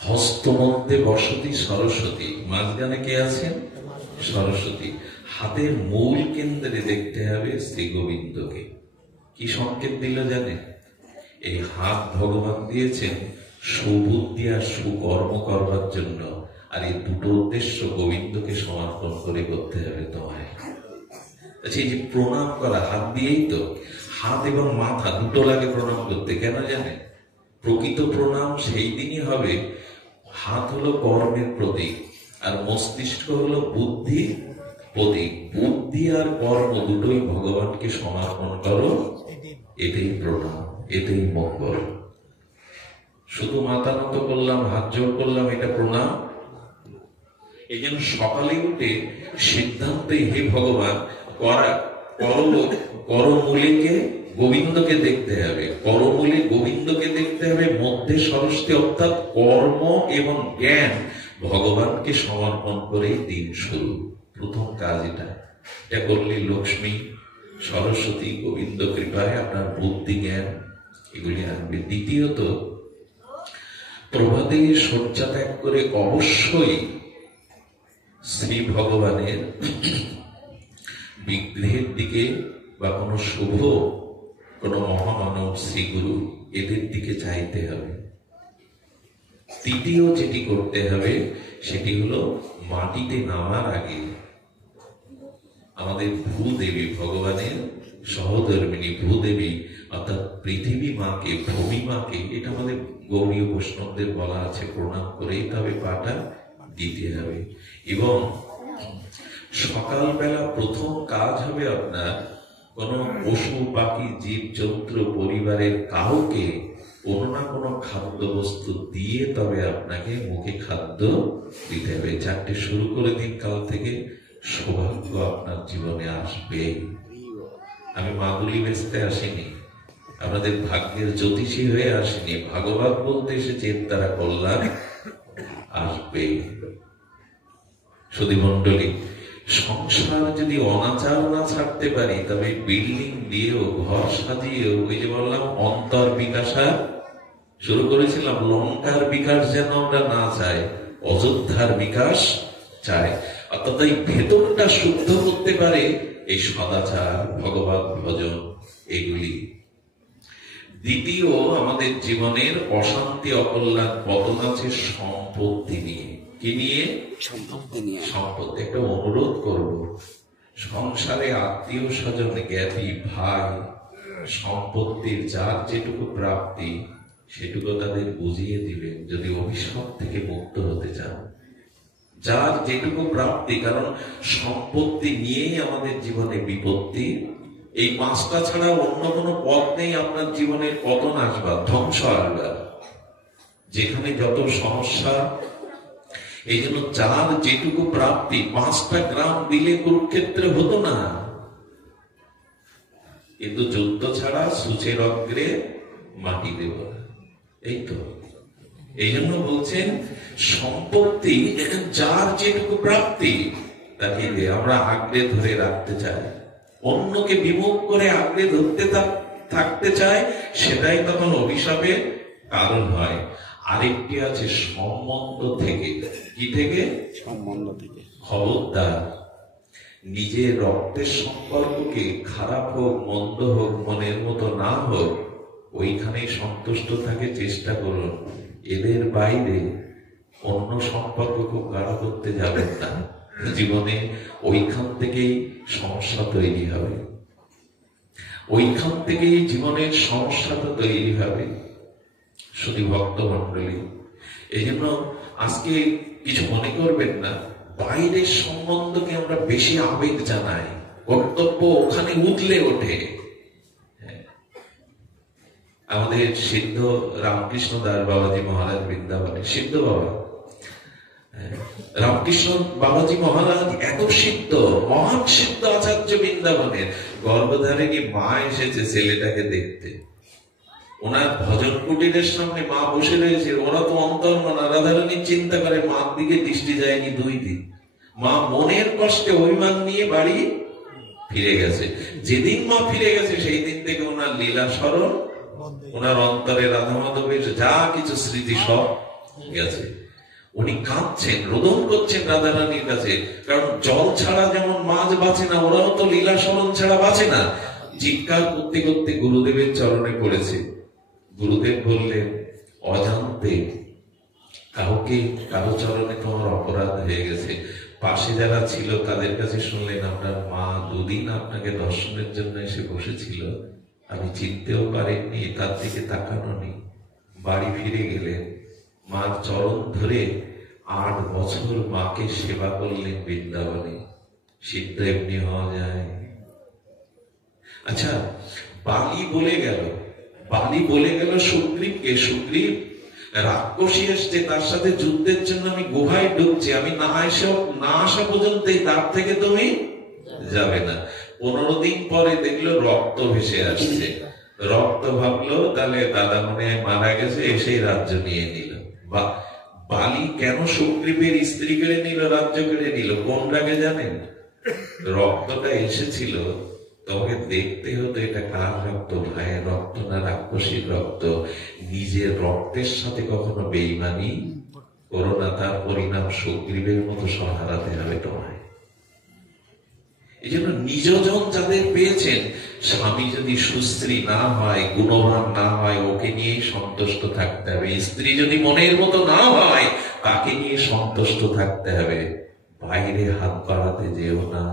হস্ত মধ্যে বসতি সরস্বতী, মাঝখানে কে আছেন? সরস্বতী। হাতের মূল কেন্দ্রে দেখতে হবে শ্রী গোবিন্দকে। কি সংকেত দিল জানেন? এই হাত ভগবান দিয়েছেন সুবুদ্ধি আর সুকর্ম করবার জন্য, আর এই দুটো উদ্দেশ্য গোবিন্দকে সমর্পণ করে করতে হবে তোমায়। আচ্ছা, এই যে প্রণাম করা হাত দিয়েই তো, হাত এবং মাথা দুটো লাগে প্রণাম করতে। কেন জানে? প্রকৃত প্রণাম সেই দিনই হবে, হাত হলো কর্মের প্রতীক আর মস্তিষ্ক হলো বুদ্ধি প্রতীক। বুদ্ধি আর কর্ম দুটোই ভগবানকে সমর্পণ করো, এটাই প্রণাম, এটাই মঙ্গল। শুধু মাথা নত করলাম, হাত জোড় করলাম, এটা প্রণাম? এই জন্য সকালে উঠে সিদ্ধান্তে, হে ভগবান, করমূলেকে গোবিন্দকে দেখতে হবে, করমূলে গোবিন্দকে দেখতে হবে, মধ্যে সরস্বতী অর্থাৎ কর্ম এবং জ্ঞান ভগবানকে সমর্পণ করে দিন শুরু। প্রথম কাজ এটা করলে লক্ষ্মী সরস্বতী গোবিন্দ কৃপায় আপনার বুদ্ধি জ্ঞান এগুলি আসবে। দ্বিতীয়ত, প্রভাতে শয্যা ত্যাগ করে অবশ্যই শ্রী ভগবানের বিগ্রহের দিকে বা কোনো শুভ কোনো মহামানব শ্রীগুরু এদের দিকে চাইতে হবে। তৃতীয় যেটি করতে হবে সেটি হলো মাটিতে নামার আগে আমাদের ভূদেবী, ভগবানের সহধর্মিণী ভূদেবী অর্থাৎ পৃথিবী মাকে, ভূমি মাকে, এটা আমাদের গৌড়ীয় বৈষ্ণবদের বলা আছে, প্রণাম করেই তবে পাটা দিতে হবে। এবং সকালবেলা প্রথম কাজ হবে আপনার কোন পশু পাখি জীব জন্তু পরিবারের কাউকে কোনো না কোনো খাদ্য বস্তু দিয়ে তবে আপনাকে মুখে খাদ্য দিতে হবে। চারটে শুরু করে দিন, কাল থেকে সৌভাগ্য আপনার জীবনে আসবে। আমি মাদুরি বেচতে আসিনি, আপনাদের ভাগ্যের জ্যোতিষী হয়ে আসিনি, ভাগবত বলতে এসেছি, এর দ্বারা কল্যাণ আসবে। সুধী মন্ডলী, সংসার যদি অনাচার না ছাড়তে পারি তবে বিল্ডিং দিয়েও, ঘর সাজিয়েও, ওই যে বললাম অন্তর বিকাশা শুরু করেছিলাম, লঙ্কার বিকাশ যেন আমরা না চাই, অযোধ্যার বিকাশ চাই। অর্থাৎ এই ভেতরটা শুদ্ধ করতে পারে এই সদাচার, ভগবত ভজন, এগুলি। দ্বিতীয়, আমাদের জীবনের অশান্তি অকল্যাণ পতন আছে সম্পত্তি নিয়ে। কি নিয়ে? সম্পত্তি নিয়ে। সম্পত্তি। একটা অনুরোধ করব, সংসারে আত্মীয় স্বজন, জ্ঞাতি ভাই, সম্পত্তির যার যেটুকু প্রাপ্তি সেটুকু তাদের বুঝিয়ে দিবেন যদি অভিশাপ থেকে মুক্ত হতে চান। যার যেটুকু প্রাপ্তি, কারণ সম্পত্তি নিয়েই আমাদের জীবনে বিপত্তি। এই পাঁচটা ছাড়া অন্য কোনো পথ নেই আপনার জীবনের পতন আসবার, ধ্বংস আসবার। যেখানে যত সমস্যা, এই জন্য যার যেটুকু প্রাপ্তি, 5টা গ্রাম দিলে কুরুক্ষেত্রে হতো না, কিন্তু যুদ্ধ ছাড়া সূচের অগ্রে মাটি দেব না। এই তো, এই জন্য বলছেন সম্পত্তি যার যেটুকু প্রাপ্তি তাকে আমরা আঁকড়ে ধরে রাখতে চাই, অন্যকে বিমুখ করে আঁকড়ে ধরতে থাকতে চাই, সেটাই তখন অভিশাপের কারণ হয়। আরেকটি আছে সম্বন্ধ থেকে। কি থেকে? সম্বন্ধ থেকে। খবরদার নিজের রক্তের সম্পর্ককে খারাপ হোক মন্দ হোক মনের মতো না হোক ওইখানেই সন্তুষ্ট থাকে চেষ্টা করুন। এদের বাইরে অন্য সম্পর্ক খুব গাঢ় করতে যাবেন না, জীবনে ওইখান থেকেই সমস্যা তৈরি হবে, ওইখান থেকেই জীবনের সমস্যাটা তৈরি হবে। শুধু ভক্ত মন্ডলী, এই জন্য আজকে কিছু মনে করবেন না, বাইরের সম্বন্ধকে আমরা বেশি আবেগ জানাই, কর্তব্য ওখানে উঠলে ওঠে। আমাদের সিদ্ধ রামকৃষ্ণ দাস বাবাজি মহারাজ বৃন্দাবনে, সিদ্ধ বাবা রামকৃষ্ণ বাবাজি মহারাজ এত সিদ্ধ, মহান সিদ্ধ আচার্য বৃন্দাবনের, গর্ভধারিণী মা এসেছে ছেলেটাকে দেখতে। ওনার ভজন কুটিরের সামনে মা বসে রয়েছে, ওরা তো অন্তর্মনা, রাধারানী চিন্তা করে মার দিকে দৃষ্টি যায়নি 2 দিন। মা মনের কষ্টে অভিমান নিয়ে বাড়ি ফিরে গেছে। যেদিন মা ফিরে গেছে সেই দিন থেকে ওনার লীলা স্মরণ, ওনার অন্তরে রাধা মাধবের যা কিছু স্মৃতি সব গেছে। উনি কাঁদছেন, রোদন করছেন রাধারানীর কাছে, কারণ জল ছাড়া যেমন মাছ বাঁচে না, ওরাও তো লীলা স্মরণ ছাড়া বাঁচে না। চিৎকার করতে করতে গুরুদেবের চরণে পড়েছে। গুরুদেব বললেন, অজান্তে কারো চরণে তোমার অপরাধ হয়ে গেছে। পাশে যারা ছিল তাদের কাছে শুনলেন, আপনার মা 2 দিন আপনাকে দর্শনের জন্য এসে বসেছিল, আমি চিনতেও পারিনি, তার দিকে তাকানো নেই। বাড়ি ফিরে গেলেন, মার চরণ ধরে 8 বছর মাকে সেবা করলেন বৃন্দাবনে। সিদ্ধ এমনি হওয়া যায়? আচ্ছা, বালি বলে গেল সুগ্রীবকে, সুগ্রীব রাক্ষসী এসছে, তার সাথে যুদ্ধের জন্য আমি গুহায় ঢুকছি, আমি না আসা পর্যন্ত এই দ্বার থেকে তুমি যাবে না। 15 দিন পরে দেখলো রক্ত ভেসে আসছে, রক্ত ভাবলো তাহলে দাদা মনে হয় মারা গেছে, এসেই রাজ্য নিয়ে নিল। বা বালি কেন সুগ্রীবের স্ত্রী কেড়ে নিল, রাজ্য কেড়ে নিল? কোন রাগে জানেন? রক্তটা এসেছিল তোমাকে দেখতে হতো এটা কার রক্ত, ভাইয়ের রক্ত না রাক্ষসীর রক্ত। নিজের রক্তের সাথে কখনো বেইমানি করো না, তার পরিণাম সুগ্রীবের মতো সব হারাতে হবে তোমায়। এই জন্য নিজজন যাদের পেয়েছেন, স্বামী যদি সুস্ত্রী না হয়, গুণবান না হয়, ওকে নিয়েই সন্তুষ্ট থাকতে হবে। স্ত্রী যদি মনের মতো না হয়, তাকে নিয়ে সন্তুষ্ট থাকতে হবে। বাইরে হাত বাড়াতে যেও না।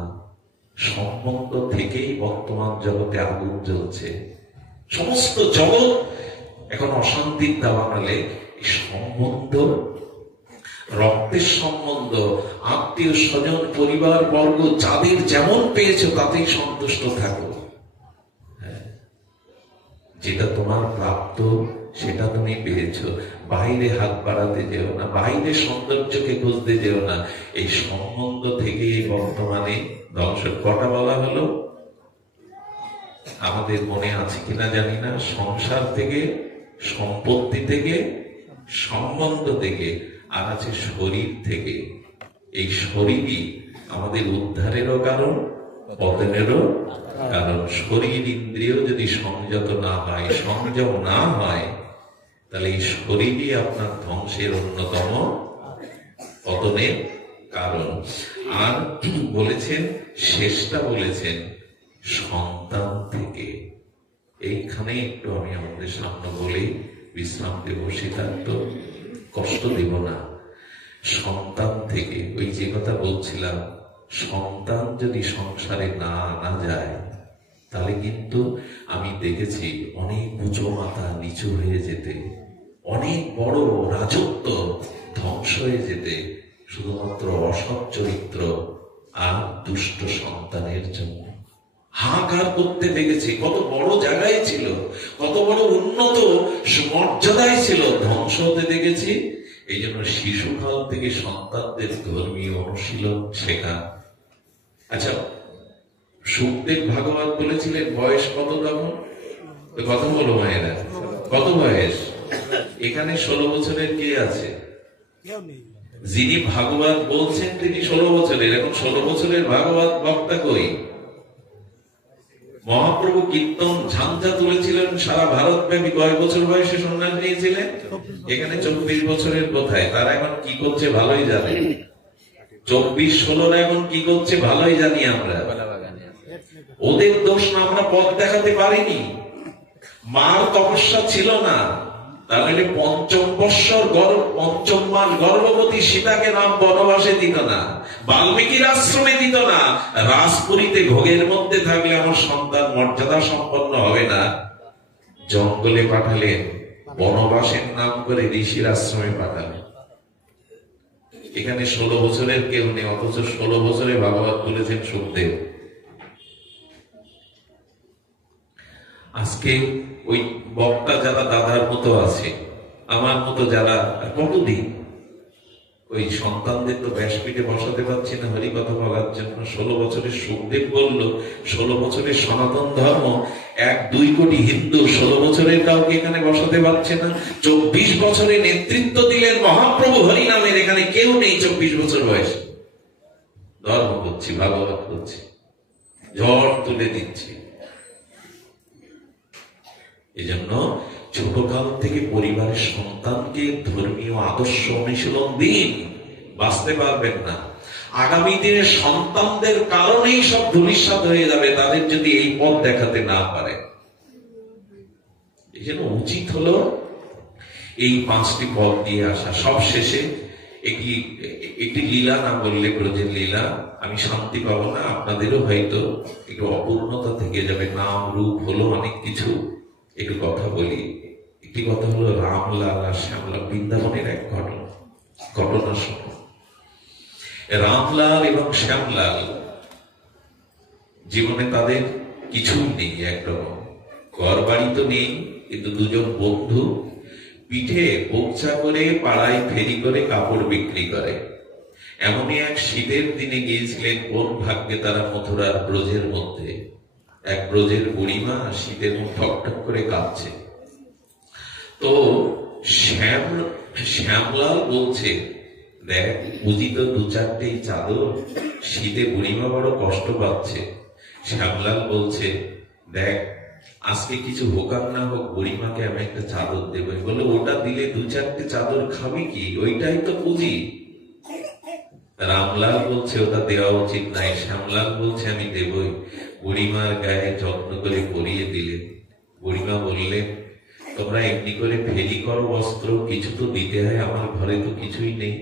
সম্বন্ধ থেকেই বর্তমান জগতে আগুন জ্বলছে। সমস্ত জগৎ এখন অশান্তির দাবানলে এই সম্বন্ধ, রক্তের সম্বন্ধ, আত্মীয় স্বজন, পরিবার বর্গ যাদের যেমন পেয়েছো তাতেই সন্তুষ্ট থাকো। যেটা তোমার প্রাপ্ত সেটা তুমি পেয়েছো। বাইরে হাত বাড়াতে যেও না, বাইরে সৌন্দর্যকে খুঁজতে যেও না। এই সম্বন্ধ থেকে বর্তমানে ধ্বংস। কটা বলা হলো আমাদের মনে আছে কিনা জানি না, সংসার থেকে, সম্পত্তি থেকে, সম্বন্ধ থেকে, আর আছে শরীর থেকে। এই শরীরই আমাদের উদ্ধারেরও কারণ, পতনেরও কারণ। শরীর ইন্দ্রিয় যদি সংযত না হয়, সংযম না হয়, তাহলে এই শরীরই আপনার ধ্বংসের অন্যতম পতনের কারণ। আর বলেছেন, শেষটা বলেছেন সন্তান থেকে। এইখানে একটু আমি আমাদের সামনে বলে বিশ্রাম দেব, সিদ্ধান্ত কষ্ট দেব না। সন্তান থেকে, ওই যে কথা বলছিলাম, সন্তান যদি সংসারে না আনা যায়, তাহলে কিন্তু আমি দেখেছি অনেক উঁচু মাথা নিচু হয়ে যেতে, অনেক বড় রাজত্ব ধ্বংস হয়ে যেতে, শুধুমাত্র অসৎ চরিত্র আর দুষ্ট সন্তানের জন্য। হাহাকার করতে দেখেছি, কত বড় জায়গায় ছিল, কত বড় উন্নত মর্যাদায় ছিল, ধ্বংস হতে দেখেছি। এই জন্য শিশুকাল থেকে সন্তানদের ধর্মীয় অনুশীলন শেখা। আচ্ছা, সুখদেব ভাগবত বলেছিলেন বয়স কত তখন? কথা বলো মায়েরা, কত বয়স? এখানে 16 বছরের কে আছে? যিনি ভাগবত বলছেন তিনি 16 বছরের। এখন 16 বছরের ভাগবত বক্তা কই? মহাপ্রভু কীর্তন ঝাঞ্ঝা তুলেছিলেন সারা ভারত ব্যাপী। কয় বছর বয়সে সন্ন্যাস নিয়েছিলেন? এখানে 24 বছরের কোথায়? তারা এখন কি করছে ভালোই জানে। 24-16 এখন কি করছে ভালোই জানি আমরা। ওদের দোষ না, আমরা পথ দেখাতে পারিনি। মার তপস্যা ছিল না, তাহলে 5ম বৎসর পঞ্চম মাস গর্ভবতী সীতাকে রাম বনবাসে দিত না, বাল্মীকির আশ্রমে দিত না। রাজপুরীতে ভোগের মধ্যে থাকলে আমার সন্তান মর্যাদা সম্পন্ন হবে না, জঙ্গলে পাঠালেন, বনবাসের নাম করে ঋষির আশ্রমে পাঠালেন। এখানে 16 বছরের কেউ নেই, অথচ 16 বছরে ভাগবত বলেছেন সুখদেব। আজকে ওই বক্তা যারা দাদার মতো আছে, আমার মতো যারা, কতদিন ওই সন্তানদের তো ব্যাসপীঠে বসাতে পারছি না হরি কথা বলার জন্য। 16 বছরের সুখদেব বলল, 16 বছরের সনাতন ধর্ম 1-2 কোটি হিন্দু 16 বছরের কাউকে এখানে বসাতে পারছে না। 24 বছরে নেতৃত্ব দিলেন মহাপ্রভু হরিনামের, এখানে কেউ নেই 24 বছর বয়সে। ধর্ম করছি, ভাগবত করছি, ঝড় তুলে দিচ্ছি। এই জন্য ছোটকাল থেকে পরিবারের সন্তানকে ধর্মীয় আদর্শ অনুশীলন দিন, বাঁচতে পারবেন না। আগামী দিনে সন্তানদের কারণেই সব ধূলিসাৎ হয়ে যাবে, তাদের যদি এই পথ দেখাতে না পারে। এই জন্য উচিত হলো এই 5টি পথ দিয়ে আসা। সব শেষে একটি লীলা না বললে, ব্রজের লীলা, আমি শান্তি পাবো না, আপনাদেরও হয়তো একটু অপূর্ণতা থেকে যাবে। নাম রূপ হলো অনেক কিছু, একটু কথা বলি। একটি কথা হলো রামলাল আর শ্যামলাল, বৃন্দাবনের এক ঘটনা শোনো। রামলাল এবং শ্যামলাল জীবনে তাদের কিছুই নেই, একরকম ঘর বাড়ি তো নেই, কিন্তু দুজন বন্ধু পিঠে বোকচা করে পাড়ায় ফেরি করে কাপড় বিক্রি করে। এমনই এক শীতের দিনে গিয়েছিলেন, কোন ভাগ্যে তারা মথুরার ব্রজের মধ্যে। এক ব্রজের বুড়িমা শীতের মুখ ঠকঠক করে কাঁপছে। তো শ্যামলাল বলছে, দেখ বুঝি তো 2-4টেই চাদর, শীতে বুড়িমা বড় কষ্ট পাচ্ছে। শ্যামলাল বলছে, দেখ আজকে কিছু হোক আর না হোক বুড়িমাকে আমি একটা চাদর দেবো। বলে, ওটা দিলে 2-4টে চাদর খাবি কি? ওইটাই তো পুঁজি। রামলাল বলছে, ওটা দেওয়া উচিত নাই। শ্যামলাল বলছে, আমি দেবই। বুড়িমার গায়ে যত্ন করে পরিয়ে দিলে। বুড়িমা বললেন, তোমরা এমনি করে ফেরি করো বস্ত্র, কিছু তো দিতে হয়, আমার ঘরে তো কিছুই নেই।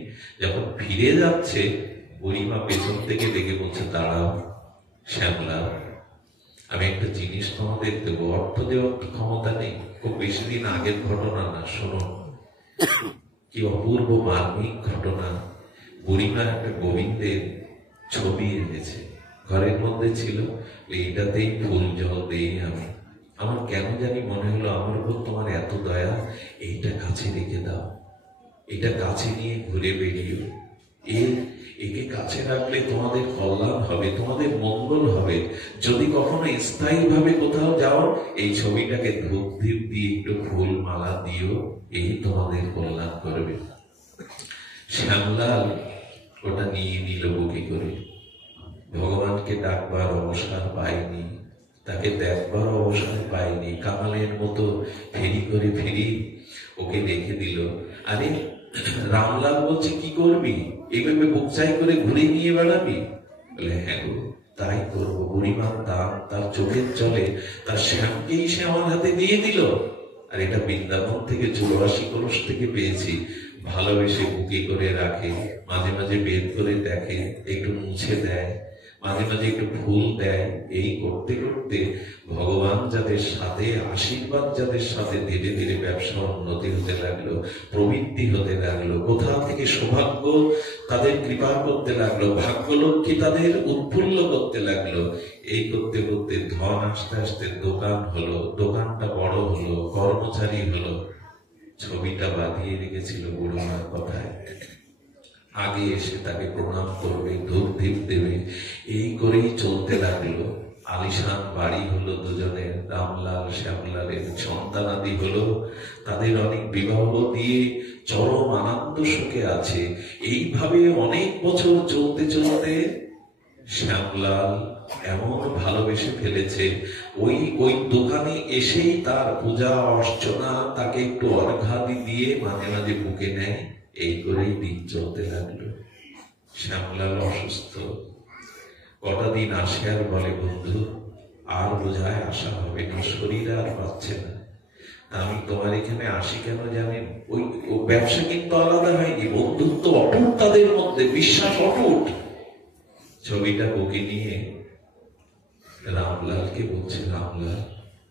যখন ফিরে যাচ্ছে বুড়িমা পেছন থেকে ডেকে বলছে, দাঁড়াও শ্যামলাল, আমি একটা জিনিস তোমাদের দেবো। অর্থ দেওয়ার ক্ষমতা নেই, খুব বেশি দিন আগের ঘটনা না, শোনো কি অপূর্ব মার্মিক ঘটনা। বুড়িমা একটা গোবিন্দের ছবি এনেছে, ঘরের মধ্যে ছিল, এইটাতেই ফুল জল দেই আমি। আমার কেন জানি মনে হলো আমার উপর তোমার এত দয়া, এইটা কাছে রেখে দাও, এটা কাছে নিয়ে ঘুরে বেরিয়ে। একে কাছে রাখলে তোমাদের কল্যাণ হবে, তোমাদের মঙ্গল হবে। যদি কখনো স্থায়ী ভাবে কোথাও যাও, এই ছবিটাকে ধূপ ধীপ দিয়ে একটু ফুল মালা দিও, এই তোমাদের কল্যাণ করবে। শ্যামলাল ওটা নিয়ে নিল বুকে করে। ভগবানকে ডাকবার অবসর পায়নি, তাকে দেখবার অবসর পায়নি। কামালের মতো ফেরি করে ফিরি ওকে রেখে দিল। আরে রামলাল বলছে, কি করবি? এইভাবে বুকচাই করে ঘুরে নিয়ে বেড়াবি? বলে, হ্যাঁ গো, তাই করবো। বুড়িমার তার চোখের জলে তার শ্যামকেই সে আমার হাতে দিয়ে দিল। আর এটা বৃন্দাবন থেকে 84 কলস থেকে পেয়েছি। ভালোবেসে বুকে করে রাখে, মাঝে মাঝে বের করে দেখে, একটু মুছে দেয়, মাঝে মাঝে একটু ফুল দেয়। এই করতে করতে ভগবান যাদের সাথে, আশীর্বাদ যাদের সাথে, ধীরে ধীরে ব্যবসা উন্নতি হতে লাগলো, প্রবৃদ্ধি হতে লাগলো। কোথা থেকে সৌভাগ্য তাদের কৃপা করতে লাগলো, ভাগ্যলক্ষ্মী তাদের উৎফুল্ল করতে লাগলো। এই করতে করতে ধন আস্তে আস্তে দোকান হলো, দোকানটা বড় হলো, কর্মচারী হলো। ছবিটা বাঁধিয়ে রেখেছিল বুড়োমার কথায়, আগে এসে তাকে প্রণাম করবে, ধূপ ধীপ দেবে। এই করেই চলতে লাগলো। আলিশান বাড়ি হলো দুজনের, রামলাল শ্যামলালের সন্তানাদি হলো। তাদের অনেক বিবাহ দিয়ে চরম আনন্দ সুখে আছে। এইভাবে অনেক বছর চলতে চলতে শ্যামলাল এমন ভালোবেসে ফেলেছে, ওই দোকানে এসেই তার পূজা অর্চনা, তাকে একটু অর্ঘাদি দিয়ে মাঝে মাঝে বুকে নেয়। এই করেই দিন চলতে লাগলো। শ্যামলাল অসুস্থ, কটা দিন আসে আর বলে, বন্ধু আর বোঝায় আসা হবে না, শরীর আর পাচ্ছে না। আমি তোমার এখানে আসি কেন জানেন? ওই ব্যবসা কিন্তু আলাদা হয়নি, বন্ধুত্ব অটুট তাদের মধ্যে, বিশ্বাস অটুট। ছবিটা বুকে নিয়ে রামলালকে বলছে, রামলাল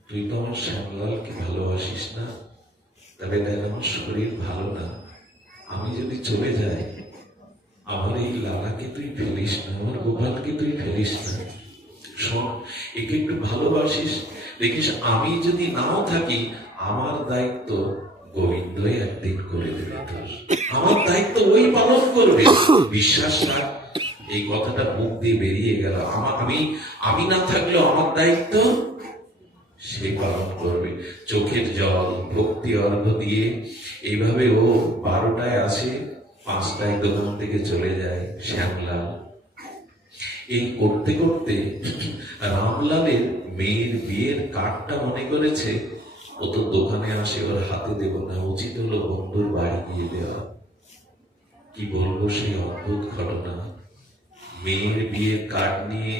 তুই তো আমার শ্যামলালকে ভালোবাসিস না? তবে দেখ, আমার শরীর ভালো না, আমি যদি চলে যাই, আমার এই লালাকে তুই ফেলিস না, আমার গোপালকে তুই ফেলিস না। শোন, একে একটু ভালোবাসিস, দেখিস আমি যদি নাও থাকি, আমার দায়িত্ব গোবিন্দই একদিন করে দেবে তোর, আমার দায়িত্ব ওই পালন করবে, বিশ্বাস রাখ। এই কথাটা মুখ দিয়ে বেরিয়ে গেল। আমি না থাকলেও আমার দায়িত্ব সে পালন করবে। চোখের জল, ভক্তি অর্ঘ দিয়ে এইভাবে ও 12টায় আসে, 5টায় দোকান থেকে চলে যায় শ্যামলাল। এই করতে করতে রামলালের মেয়ের বিয়ের কার্ডটা মনে করেছে, ও তো দোকানে আসে, ওর হাতে দেব না, উচিত হলো বন্ধুর বাড়ি গিয়ে দেওয়া। কি বলবো সেই অদ্ভুত ঘটনা। মেয়ের বিয়ের কার্ড নিয়ে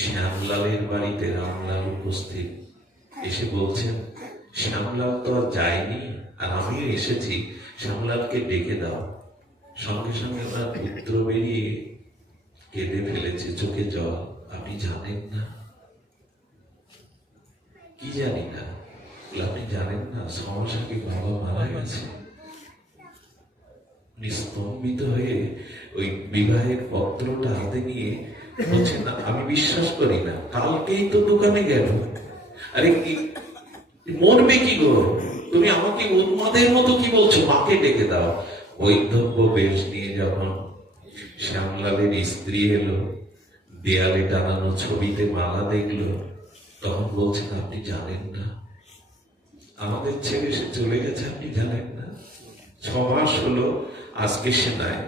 শ্যামলালের বাড়িতে রামলাল উপস্থিত। এসে বলছেন, শ্যামলাল তো আর যায়নি, আর আমিও এসেছি, শ্যামলালকে ডেকে দাও। সঙ্গে সঙ্গে আমার পুত্র বেরিয়ে কেঁদে ফেলেছে, চোখে জল। আপনি জানেন না? কি জানি না? আপনি জানেন না 6 মাস আগে বাবা মারা গেছে। স্তম্ভিত হয়ে ওই বিবাহের পত্রটা হাতে নিয়ে বলছে, না আমি বিশ্বাস করি না, কালকেই তো দোকানে গেল। আরে কি মরবে কি গো? তুমি আমাকে উন্মাদের মতো কি বলছো? মাকে ডেকে দাও। বৈধব্য বেশ নিয়ে যখন শ্যামলালের স্ত্রী এলো, দেয়ালে টানানো ছবিতে মালা দেখলো, তখন বলছেন, আপনি জানেন না আমাদের ছেলে সে চলে গেছে? আপনি জানেন না? 6 মাস হলো আজকে সে নাই।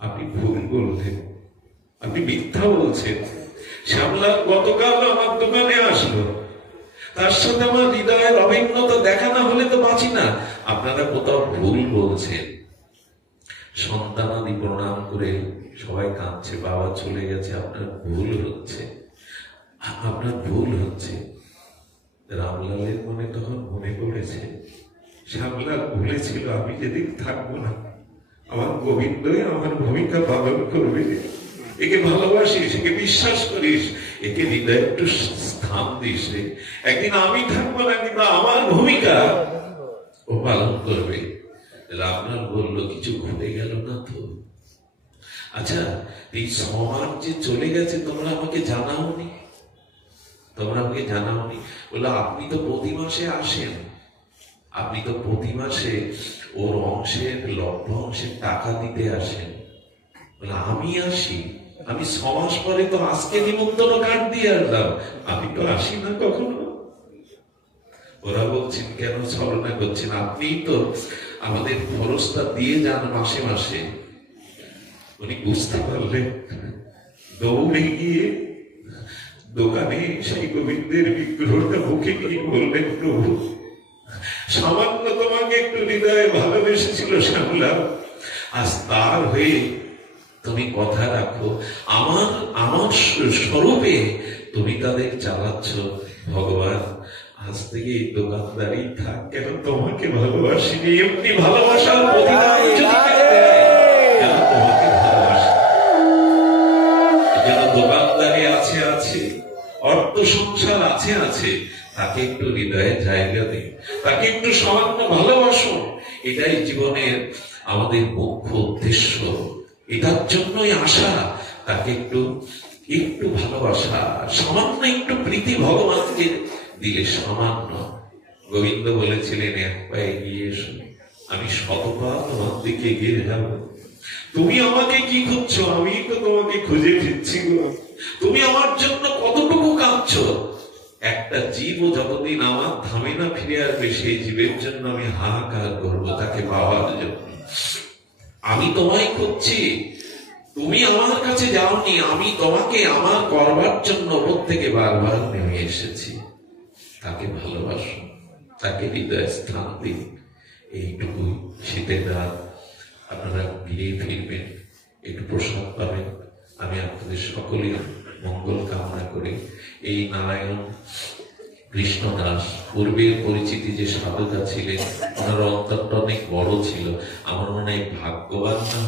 আপনি ভুল বললেন, আপনি মিথ্যা বলছেন। শ্যামলা গতকাল আমার দোকানে আসলো, তার সাথে আমার হৃদয়ের অভিন্নতা দেখা না হলে তো বাঁচি না। আপনারা কোথাও ভুল বলছেন। সন্তানাদি প্রণাম করে সবাই কাঁদছে, বাবা চলে গেছে। আপনার ভুল হচ্ছে, আপনার ভুল হচ্ছে। রামলালের মনে তখন মনে পড়েছে শ্যামলা ভুলেছিল আমি যেদিন থাকবো না আমার গোবিন্দই আমার ভূমিকা পালন করবে। একে ভালোবাসিস, একে বিশ্বাস করিস, একে হৃদয়ে একটু স্থান দিস রে। একদিন আমি থাকবো না, কিন্তু আমার ভূমিকা ও পালন করবে। রামলাল বলল, কিছু ঘটে গেল না তো? আচ্ছা, এই সমাজ যে চলে গেছে তোমরা আমাকে জানাওনি, তোমরা আমাকে জানাওনি। বললো, আপনি তো প্রতি মাসে আসেন, আপনি তো প্রতি মাসে ওর অংশের লভ্য অংশের টাকা দিতে আসেন। বলে, আমি আসি? আমি 6 মাস পরে তো আজকে নিমন্ত্রণ কার্ড দিয়ে আসলাম, আমি তো আসি না কখনো। ওরা বলছেন, কেন ছলনা করছেন? আপনি তো আমাদের খরচটা দিয়ে যান মাসে মাসে। উনি বুঝতে পারলেন, দৌড়ে গিয়ে দোকানে সেই গোবিন্দের বিগ্রহটা মুখে নিয়ে বললেন, প্রভু সামান্য তোমাকে একটু হৃদয়ে ভালোবেসেছিল শ্যামলা, আজ তার হয়ে তুমি কথা রাখো। আমার স্বরূপে তুমি তাদের চালাচ্ছ। ভগবান, আজ থেকে এই দোকানদারি থাক, কেন তোমাকে ভালোবাসিনি। এমনি ভালোবাসার প্রতিদান যদি দেয়, কেন তোমাকে ভালোবাসি। যেন দোকানদারি আছে আছে, অর্থ সংসার আছে আছে, তাকে একটু হৃদয়ে জায়গা দিন, তাকে একটু সামান্য ভালোবাসুন। এটাই জীবনের আমাদের মুখ্য উদ্দেশ্য, এটার জন্যই আসা। তাকে একটু একটু ভালোবাসা, সামান্য একটু প্রীতি ভগবানকে দিলে সামান্য। গোবিন্দ বলেছিলেন, এক পায়ে এগিয়ে এসো, আমি 100 পা তোমার দিকে এগিয়ে যাব। তুমি আমাকে কি খুঁজছো? আমি তো তোমাকে খুঁজে ফিরছি গো। তুমি আমার জন্য কতটুকু কাঁদছো? একটা জীবও যতদিন আমার ধামে না ফিরে আসবে, সেই জীবের জন্য আমি হাহাকার করবো তাকে পাওয়ার জন্য। আমি তোমায় খুঁজছি, তুমি আমার কাছে যাওনি, আমি তোমাকে আমার করবার জন্য প্রত্যেকে বারবার নেমে এসেছি। তাকে ভালোবাসো, তাকে হৃদয় স্থান দিন। এইটুকু শীতের রাত, আপনারা ফিরে ফিরবেন, একটু প্রসাদ পাবেন। আমি আপনাদের সকলের মঙ্গল কামনা করে এই নারায়ণ কৃষ্ণ দাস, পূর্বের পরিচিতি যে সাধুকা ছিলেন, ওনার অন্তরটা অনেক বড় ছিল। আমার মনে হয় ভাগ্যবান না